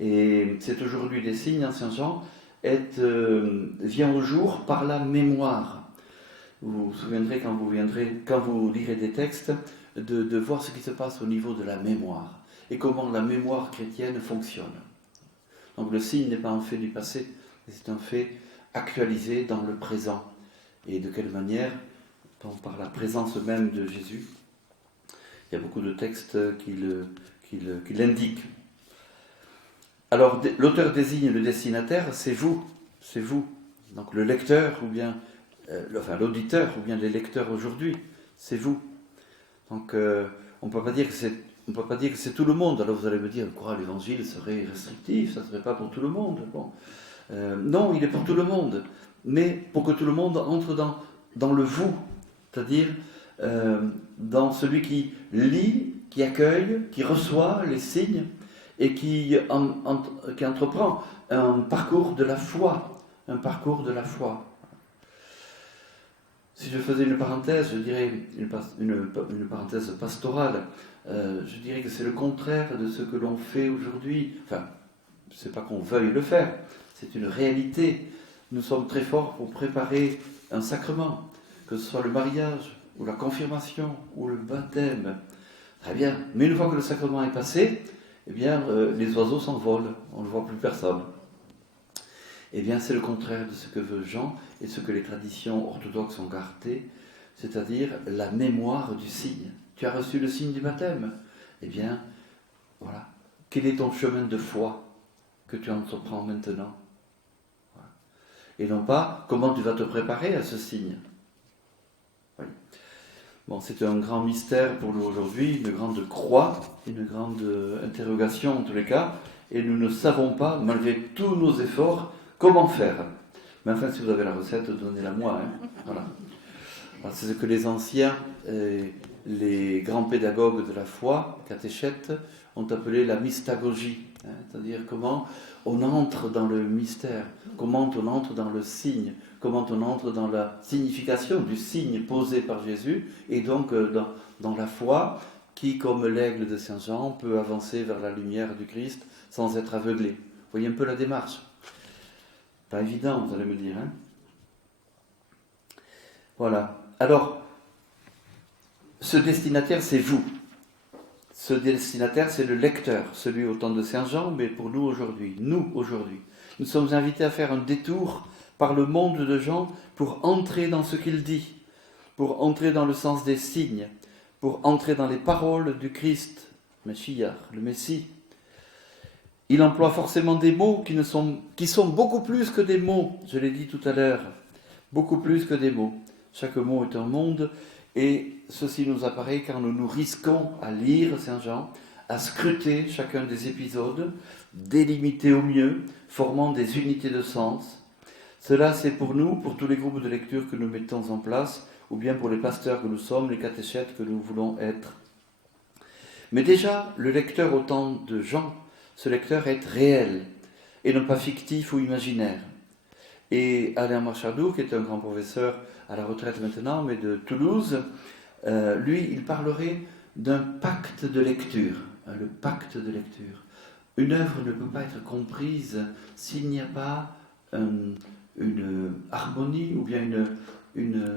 Et cet aujourd'hui des signes, en Saint Jean, vient au jour par la mémoire. Vous vous souviendrez quand vous lirez des textes, de voir ce qui se passe au niveau de la mémoire et comment la mémoire chrétienne fonctionne. Donc le signe n'est pas un fait du passé, mais c'est un fait actualisé dans le présent. Et de quelle manière? Donc, par la présence même de Jésus. Il y a beaucoup de textes qui l'indiquent. Alors l'auteur désigne le destinataire, c'est vous. Donc le lecteur, ou bien l'auditeur, ou bien les lecteurs aujourd'hui, c'est vous. Donc on ne peut pas dire que c'est tout le monde. Alors vous allez me dire, quoi, l'évangile serait restrictif, ça ne serait pas pour tout le monde. Bon. Non, il est pour tout le monde, mais pour que tout le monde entre dans le vous, c'est-à-dire dans celui qui lit, qui accueille, qui reçoit les signes et qui entreprend un parcours de la foi, Si je faisais une parenthèse, je dirais une parenthèse pastorale, je dirais que c'est le contraire de ce que l'on fait aujourd'hui. Enfin, c'est pas qu'on veuille le faire, c'est une réalité. Nous sommes très forts pour préparer un sacrement, que ce soit le mariage, ou la confirmation, ou le baptême. Très bien, mais une fois que le sacrement est passé, eh bien, les oiseaux s'envolent, on ne voit plus personne. Eh bien, c'est le contraire de ce que veut Jean et ce que les traditions orthodoxes ont gardé, c'est-à-dire la mémoire du signe. Tu as reçu le signe du baptême. Eh bien, voilà. Quel est ton chemin de foi que tu entreprends maintenant? Voilà. Et non pas comment tu vas te préparer à ce signe. Oui. Bon, c'est un grand mystère pour nous aujourd'hui, une grande croix, une grande interrogation en tous les cas, et nous ne savons pas, malgré tous nos efforts, comment faire. Mais enfin, si vous avez la recette, donnez-la moi. Hein. Voilà. Alors, c'est ce que les anciens, les grands pédagogues de la foi, catéchètes, ont appelé la mystagogie. Hein, c'est-à-dire comment on entre dans le mystère, comment on entre dans le signe, comment on entre dans la signification du signe posé par Jésus, et donc dans la foi qui, comme l'aigle de Saint Jean, peut avancer vers la lumière du Christ sans être aveuglé. Vous voyez un peu la démarche? Pas évident, vous allez me dire. Hein, voilà. Alors, ce destinataire, c'est vous. Ce destinataire, c'est le lecteur, celui au temps de Saint Jean, mais pour nous aujourd'hui. Nous sommes invités à faire un détour par le monde de Jean pour entrer dans ce qu'il dit, pour entrer dans le sens des signes, pour entrer dans les paroles du Christ, Meshiach, le Messie. Il emploie forcément des mots qui sont beaucoup plus que des mots, je l'ai dit tout à l'heure, beaucoup plus que des mots. Chaque mot est un monde, et ceci nous apparaît car nous nous risquons à lire Saint Jean, à scruter chacun des épisodes, délimiter au mieux, formant des unités de sens. Cela, c'est pour nous, pour tous les groupes de lecture que nous mettons en place, ou bien pour les pasteurs que nous sommes, les catéchètes que nous voulons être. Mais déjà, le lecteur au temps de Jean, ce lecteur est réel, et non pas fictif ou imaginaire. Et Alain Marchardou, qui est un grand professeur à la retraite maintenant, mais de Toulouse, lui, il parlerait d'un pacte de lecture. Le pacte de lecture. Une œuvre ne peut pas être comprise s'il n'y a pas une harmonie ou bien une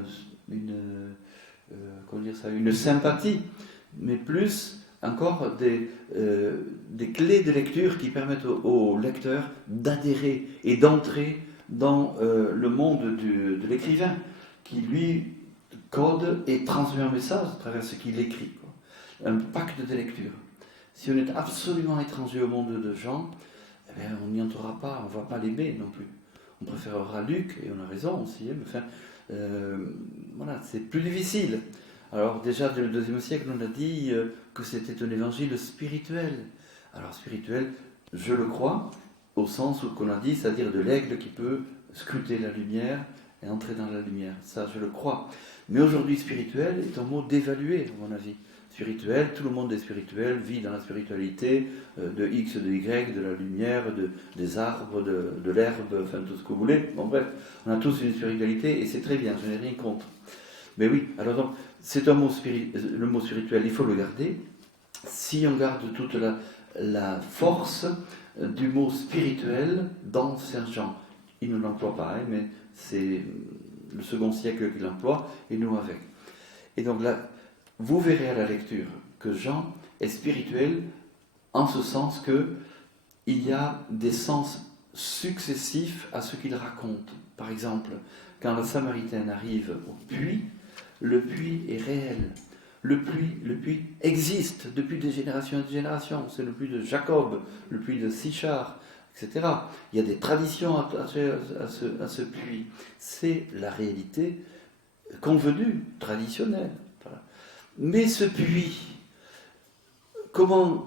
sympathie, mais plus encore des clés de lecture qui permettent au lecteur d'adhérer et d'entrer dans le monde de l'écrivain, qui lui code et transmet un message à travers ce qu'il écrit. Un pacte de lecture. Si on est absolument étranger au monde de Jean, eh bien, on n'y entrera pas, on ne va pas l'aimer non plus. On préférera Luc, et on a raison aussi, mais enfin, voilà, c'est plus difficile. Alors déjà, dès le IIe siècle, on a dit que c'était un évangile spirituel. Alors spirituel, je le crois, au sens où qu'on a dit, c'est-à-dire de l'aigle qui peut scruter la lumière et entrer dans la lumière. Ça, je le crois. Mais aujourd'hui, spirituel est un mot dévalué, à mon avis. Spirituel, tout le monde est spirituel, vit dans la spiritualité de X, de Y, de la lumière, des arbres, de l'herbe, enfin tout ce que vous voulez. Bon bref, on a tous une spiritualité et c'est très bien, je n'ai rien contre. Mais oui, alors donc, c'est un mot le mot spirituel, il faut le garder. Si on garde toute la force du mot spirituel dans Saint Jean, il ne l'emploie pas, hein, mais c'est le second siècle qu'il l'emploie, et nous avec. Et donc là, vous verrez à la lecture que Jean est spirituel en ce sens qu'il y a des sens successifs à ce qu'il raconte. Par exemple, quand la Samaritaine arrive au puits, le puits est réel. Le puits existe depuis des générations et des générations. C'est le puits de Jacob, le puits de Sichar, etc. Il y a des traditions à ce puits. C'est la réalité convenue, traditionnelle. Voilà. Mais ce puits, comment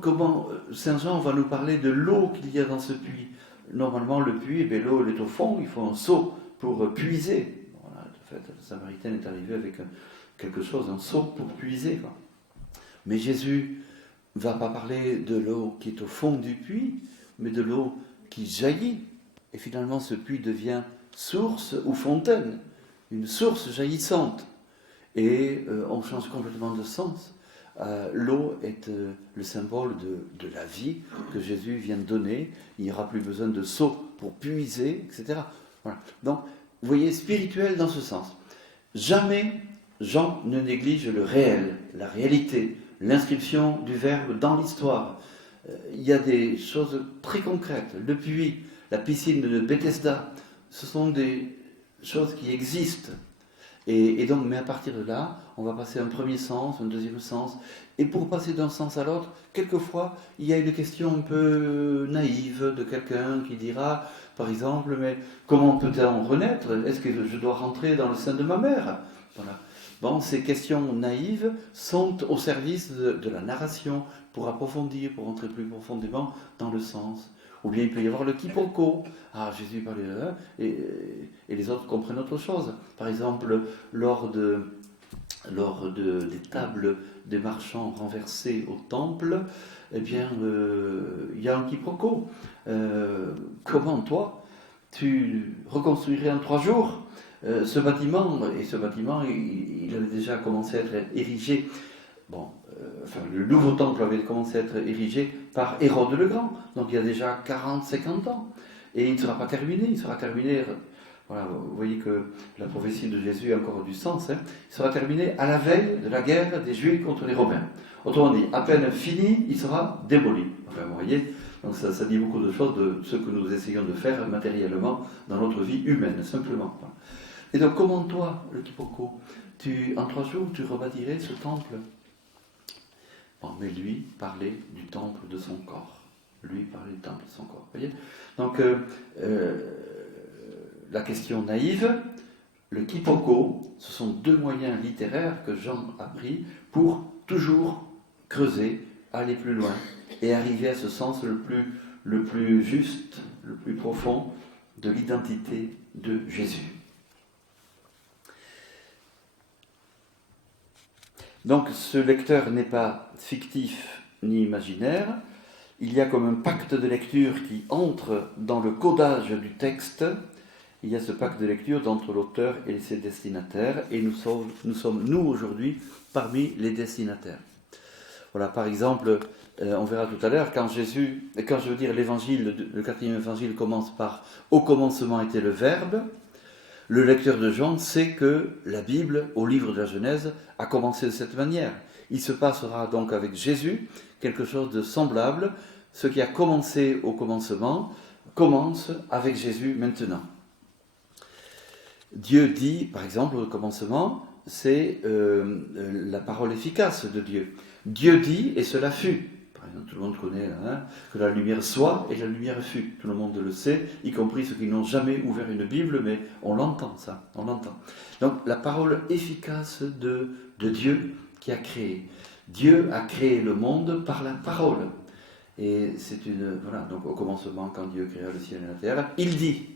Saint Jean va nous parler de l'eau qu'il y a dans ce puits? Normalement, le puits, l'eau elle est au fond, il faut un seau pour puiser. Voilà, en fait, la Samaritaine est arrivée avec quelque chose, un seau pour puiser. Quoi. Mais Jésus ne va pas parler de l'eau qui est au fond du puits, mais de l'eau qui jaillit. Et finalement, ce puits devient source ou fontaine, une source jaillissante. Et on change complètement de sens. L'eau est le symbole de la vie que Jésus vient de donner. Il n'y aura plus besoin de seau pour puiser, etc. Voilà. Donc, vous voyez, spirituel dans ce sens. Jamais Jean ne néglige le réel, la réalité, l'inscription du Verbe dans l'histoire. Il y a des choses très concrètes. Le puits, la piscine de Bethesda, ce sont des choses qui existent. Et donc, mais à partir de là, on va passer un premier sens, un deuxième sens. Et pour passer d'un sens à l'autre, quelquefois, il y a une question un peu naïve de quelqu'un qui dira, par exemple, mais comment peut-on renaître? Est-ce que je dois rentrer dans le sein de ma mère? Voilà. Bon, ces questions naïves sont au service de la narration pour approfondir, pour entrer plus profondément dans le sens. Ou bien il peut y avoir le quiproquo. Ah, Jésus parlait de là, et les autres comprennent autre chose. Par exemple, lors des tables des marchands renversées au temple, eh bien, il y a un quiproquo. Comment toi, tu reconstruirais en 3 jours ce bâtiment, et ce bâtiment, il avait déjà commencé à être érigé. Bon, le nouveau temple avait commencé à être érigé par Hérode le Grand, donc il y a déjà 40-50 ans. Et il ne sera pas terminé, il sera terminé, voilà, vous voyez que la prophétie de Jésus a encore du sens, hein, il sera terminé à la veille de la guerre des Juifs contre les Romains. Autrement dit, à peine fini, il sera démoli. Enfin, vous voyez, donc ça dit beaucoup de choses de ce que nous essayons de faire matériellement dans notre vie humaine, simplement. Et donc, comment toi, le quiproquo, en 3 jours, tu rebâtirais ce temple? Bon, mais lui parlait du temple de son corps. Lui parlait du temple de son corps. Vous voyez? Donc, la question naïve, le quiproquo, ce sont 2 moyens littéraires que Jean a pris pour toujours creuser, aller plus loin et arriver à ce sens le plus juste, le plus profond de l'identité de Jésus. Donc ce lecteur n'est pas fictif ni imaginaire, il y a comme un pacte de lecture qui entre dans le codage du texte, il y a ce pacte de lecture entre l'auteur et ses destinataires, et nous sommes nous aujourd'hui parmi les destinataires. Voilà, par exemple, on verra tout à l'heure, quand je veux dire l'évangile, le 4e évangile commence par « Au commencement était le Verbe », le lecteur de Jean sait que la Bible, au livre de la Genèse, a commencé de cette manière. Il se passera donc avec Jésus quelque chose de semblable. Ce qui a commencé au commencement commence avec Jésus maintenant. Dieu dit, par exemple, au commencement, c'est la parole efficace de Dieu. Dieu dit et cela fut. Par Tout le monde connaît que la lumière soit et la lumière fut. Tout le monde le sait, y compris ceux qui n'ont jamais ouvert une Bible, mais on l'entend ça, on l'entend. Donc la parole efficace de Dieu qui a créé. Dieu a créé le monde par la parole. Et c'est donc au commencement, quand Dieu créa le ciel et la terre, il dit.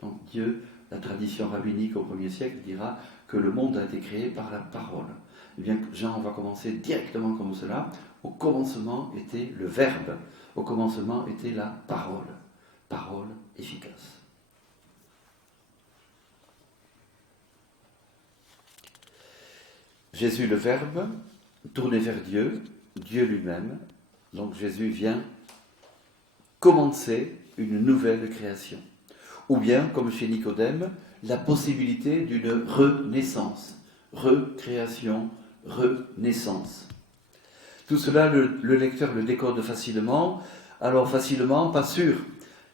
Donc Dieu, la tradition rabbinique au 1er siècle dira que le monde a été créé par la parole. Eh bien, Jean va commencer directement comme cela. Au commencement était le Verbe. Au commencement était la parole. Parole efficace. Jésus, le Verbe, tourné vers Dieu, Dieu lui-même. Donc Jésus vient commencer une nouvelle création. Ou bien, comme chez Nicodème, la possibilité d'une renaissance. Recréation, renaissance. Tout cela, le lecteur le décode facilement. Alors facilement, pas sûr.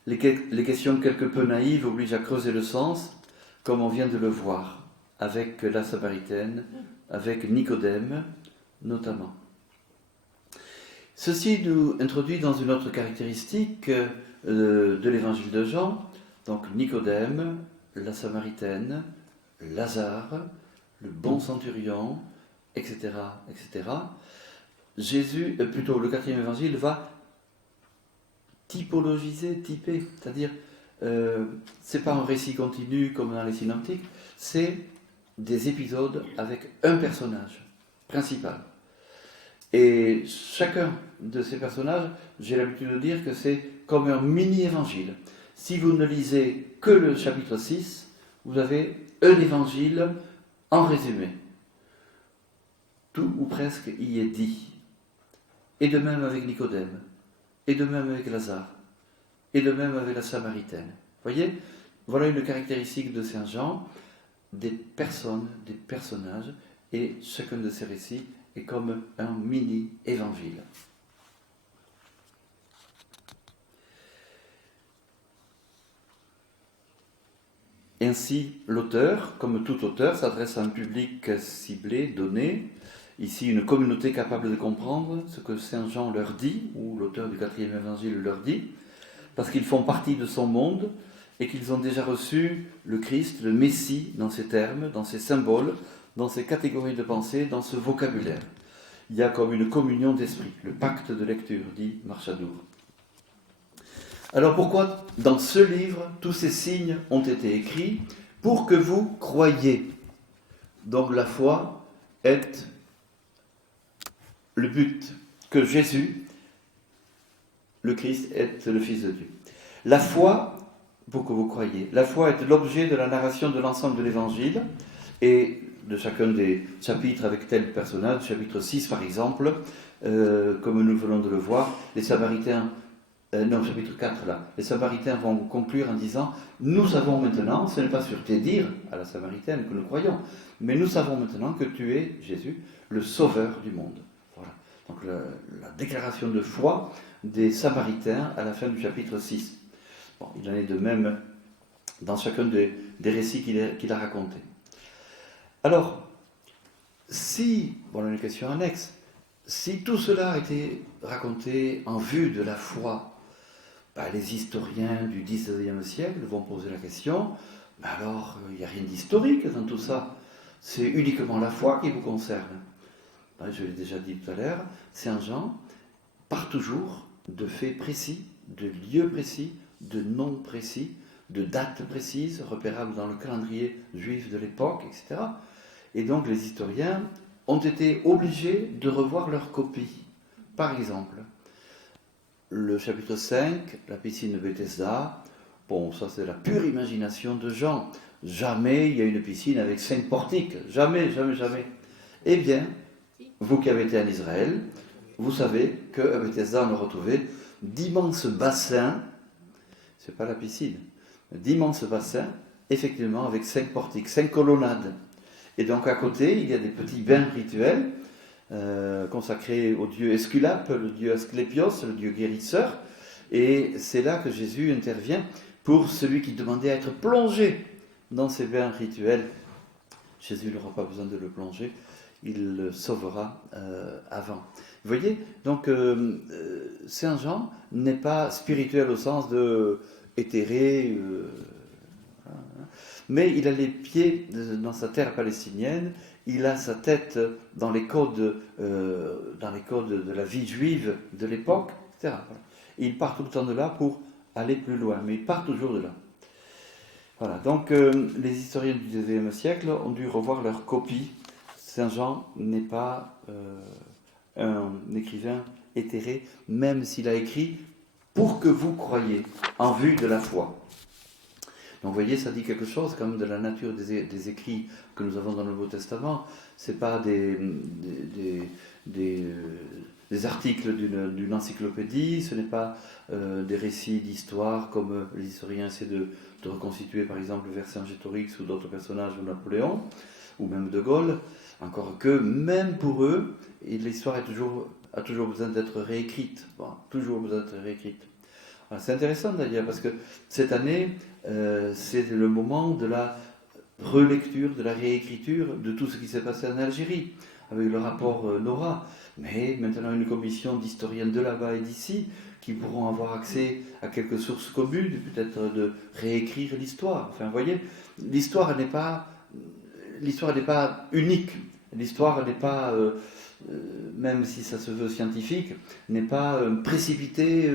Les questions quelque peu naïves obligent à creuser le sens, comme on vient de le voir, avec la Samaritaine, avec Nicodème, notamment. Ceci nous introduit dans une autre caractéristique de l'évangile de Jean, donc Nicodème, la Samaritaine, Lazare, le bon centurion, etc., etc. Jésus, plutôt le 4e évangile, va typologiser, typer, c'est-à-dire, c'est pas un récit continu comme dans les synoptiques, c'est des épisodes avec un personnage principal. Et chacun de ces personnages, j'ai l'habitude de dire que c'est comme un mini-évangile. Si vous ne lisez que le chapitre 6, vous avez un évangile en résumé. Tout ou presque y est dit. Et de même avec Nicodème, et de même avec Lazare, et de même avec la Samaritaine. Vous voyez, voilà une caractéristique de Saint Jean, des personnes, des personnages, et chacun de ces récits est comme un mini-évangile. Ainsi, l'auteur, comme tout auteur, s'adresse à un public ciblé, donné, ici une communauté capable de comprendre ce que Saint Jean leur dit, ou l'auteur du 4e évangile leur dit, parce qu'ils font partie de son monde et qu'ils ont déjà reçu le Christ, le Messie, dans ces termes, dans ces symboles, dans ces catégories de pensée, dans ce vocabulaire. Il y a comme une communion d'esprit, le pacte de lecture, dit Marchadour. Alors pourquoi dans ce livre tous ces signes ont été écrits? Pour que vous croyiez. Donc la foi est le but, que Jésus, le Christ, est le Fils de Dieu. La foi, pour que vous croyiez, la foi est l'objet de la narration de l'ensemble de l'Évangile et de chacun des chapitres avec tel personnage. Chapitre 6 par exemple, comme nous venons de le voir, les Samaritains, chapitre 4 là, les Samaritains vont conclure en disant « Nous savons maintenant, ce n'est pas sur tes dires à la Samaritaine que nous croyons, mais nous savons maintenant que tu es, Jésus, le sauveur du monde. » Voilà. Donc la déclaration de foi des Samaritains à la fin du chapitre 6. Bon, il en est de même dans chacun des récits qu'il a racontés. Alors, voilà une question annexe, si tout cela a été raconté en vue de la foi, les historiens du XIXe siècle vont poser la question, mais alors, il n'y a rien d'historique dans tout ça, c'est uniquement la foi qui vous concerne. Je l'ai déjà dit tout à l'heure, Saint Jean part toujours de faits précis, de lieux précis, de noms précis, de dates précises, repérables dans le calendrier juif de l'époque, etc. Et donc les historiens ont été obligés de revoir leur copie. Par exemple, le chapitre 5, la piscine de Bethesda, bon, ça c'est la pure imagination de Jean. Jamais il y a une piscine avec 5 portiques. Jamais, jamais, jamais. Eh bien, vous qui avez été en Israël, vous savez qu'à Bethesda, on a retrouvé d'immenses bassins, c'est pas la piscine, d'immenses bassins, effectivement, avec 5 portiques, 5 colonnades. Et donc à côté, il y a des petits bains rituels consacrés au dieu Esculape, le dieu Asclépios, le dieu guérisseur. Et c'est là que Jésus intervient pour celui qui demandait à être plongé dans ces bains rituels. Jésus n'aura pas besoin de le plonger, il le sauvera avant. Vous voyez, donc Saint Jean n'est pas spirituel au sens de éthéré, mais il a les pieds dans sa terre palestinienne, il a sa tête dans les codes de la vie juive de l'époque, etc. Il part tout le temps de là pour aller plus loin, mais il part toujours de là. Voilà, donc les historiens du XIXe siècle ont dû revoir leur copie. Saint Jean n'est pas un écrivain éthéré, même s'il a écrit pour que vous croyiez, en vue de la foi. Donc vous voyez, ça dit quelque chose quand même de la nature des écrits que nous avons dans le Nouveau Testament. Ce n'est pas des articles d'une encyclopédie, ce n'est pas des récits d'histoire comme les historiens essaient de reconstituer par exemple Vercingétorix ou d'autres personnages de Napoléon, ou même de Gaulle, encore que même pour eux, l'histoire a toujours besoin d'être réécrite. Bon, toujours besoin d'être réécrite. Alors, c'est intéressant d'ailleurs parce que cette année, c'est le moment de la relecture, de la réécriture de tout ce qui s'est passé en Algérie, avec le rapport Nora, mais maintenant une commission d'historiens de là-bas et d'ici qui pourront avoir accès à quelques sources communes, peut-être de réécrire l'histoire. Enfin, vous voyez, l'histoire n'est pas unique, l'histoire n'est pas, même si ça se veut scientifique, n'est pas précipitée,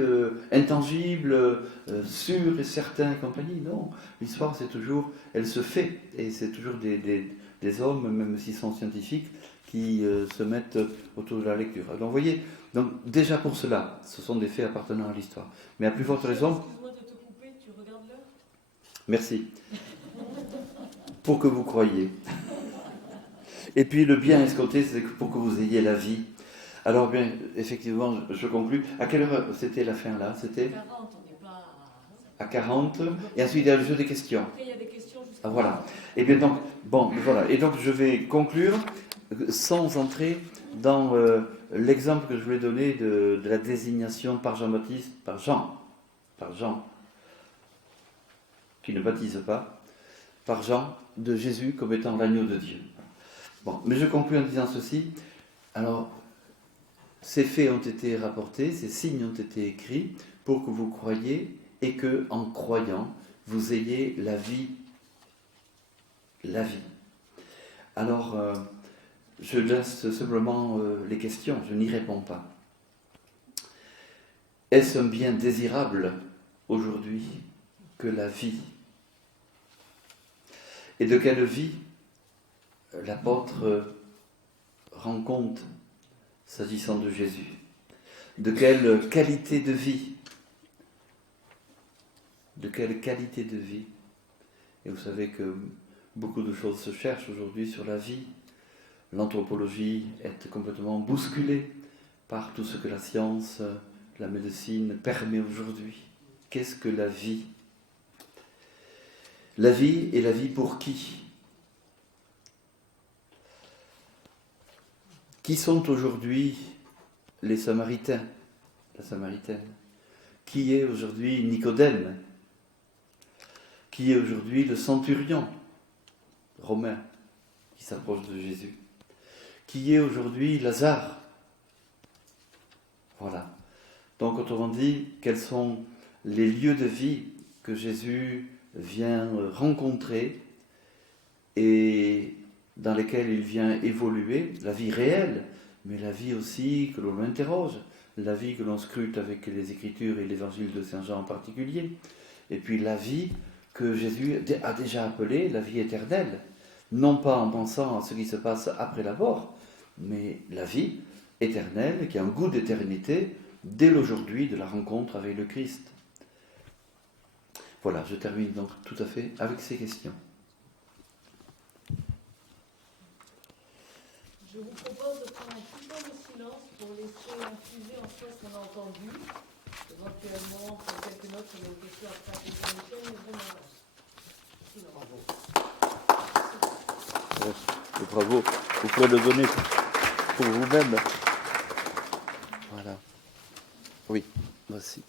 intangible, sûr et certain, compagnie. Non, l'histoire, c'est toujours, elle se fait, et c'est toujours des hommes, même s'ils sont scientifiques, qui se mettent autour de la lecture. Donc, vous voyez, donc, déjà pour cela, ce sont des faits appartenant à l'histoire. Mais à plus forte raison... Excuse-moi de te couper, tu regardes l'heure ? Merci. Pour que vous croyiez. Et puis le bien escompté, c'est pour que vous ayez la vie. Alors bien, effectivement, je conclus. À quelle heure c'était la fin là ? C'était 40, on n'est pas à 40. Et ensuite, il y a le jeu des questions. Après, il y a des questions jusqu'à... Ah, voilà. Et bien donc, bon, voilà. Et donc, je vais conclure sans entrer dans l'exemple que je voulais donner de la désignation par Jean-Baptiste, par Jean, qui ne baptise pas, par Jean, de Jésus comme étant l'agneau de Dieu. Bon, mais je conclus en disant ceci. Alors, ces faits ont été rapportés, ces signes ont été écrits pour que vous croyiez et que, en croyant, vous ayez la vie. La vie. Alors, je laisse simplement les questions, je n'y réponds pas. Est-ce un bien désirable aujourd'hui que la vie ? Et de quelle vie l'apôtre rend compte s'agissant de Jésus? De quelle qualité de vie? De quelle qualité de vie? Et vous savez que beaucoup de choses se cherchent aujourd'hui sur la vie. L'anthropologie est complètement bousculée par tout ce que la science, la médecine permet aujourd'hui. Qu'est-ce que la vie? La vie est la vie pour qui? Qui sont aujourd'hui les Samaritains, la Samaritaine? Qui est aujourd'hui Nicodème? Qui est aujourd'hui le centurion romain qui s'approche de Jésus? Qui est aujourd'hui Lazare? Voilà. Donc, autrement dit, quels sont les lieux de vie que Jésus vient rencontrer et dans lesquels il vient évoluer, la vie réelle, mais la vie aussi que l'on interroge, la vie que l'on scrute avec les Écritures et l'Évangile de Saint Jean en particulier, et puis la vie que Jésus a déjà appelée la vie éternelle, non pas en pensant à ce qui se passe après la mort, mais la vie éternelle qui a un goût d'éternité dès l'aujourd'hui de la rencontre avec le Christ. Voilà, je termine donc tout à fait avec ces questions. Je vous propose de prendre un petit temps de silence pour laisser infuser en soi ce qu'on a entendu. Éventuellement, pour quelques notes sur les questions après la question, mais vraiment. Bravo, vous pouvez le donner pour vous-même. Voilà. Oui, voici.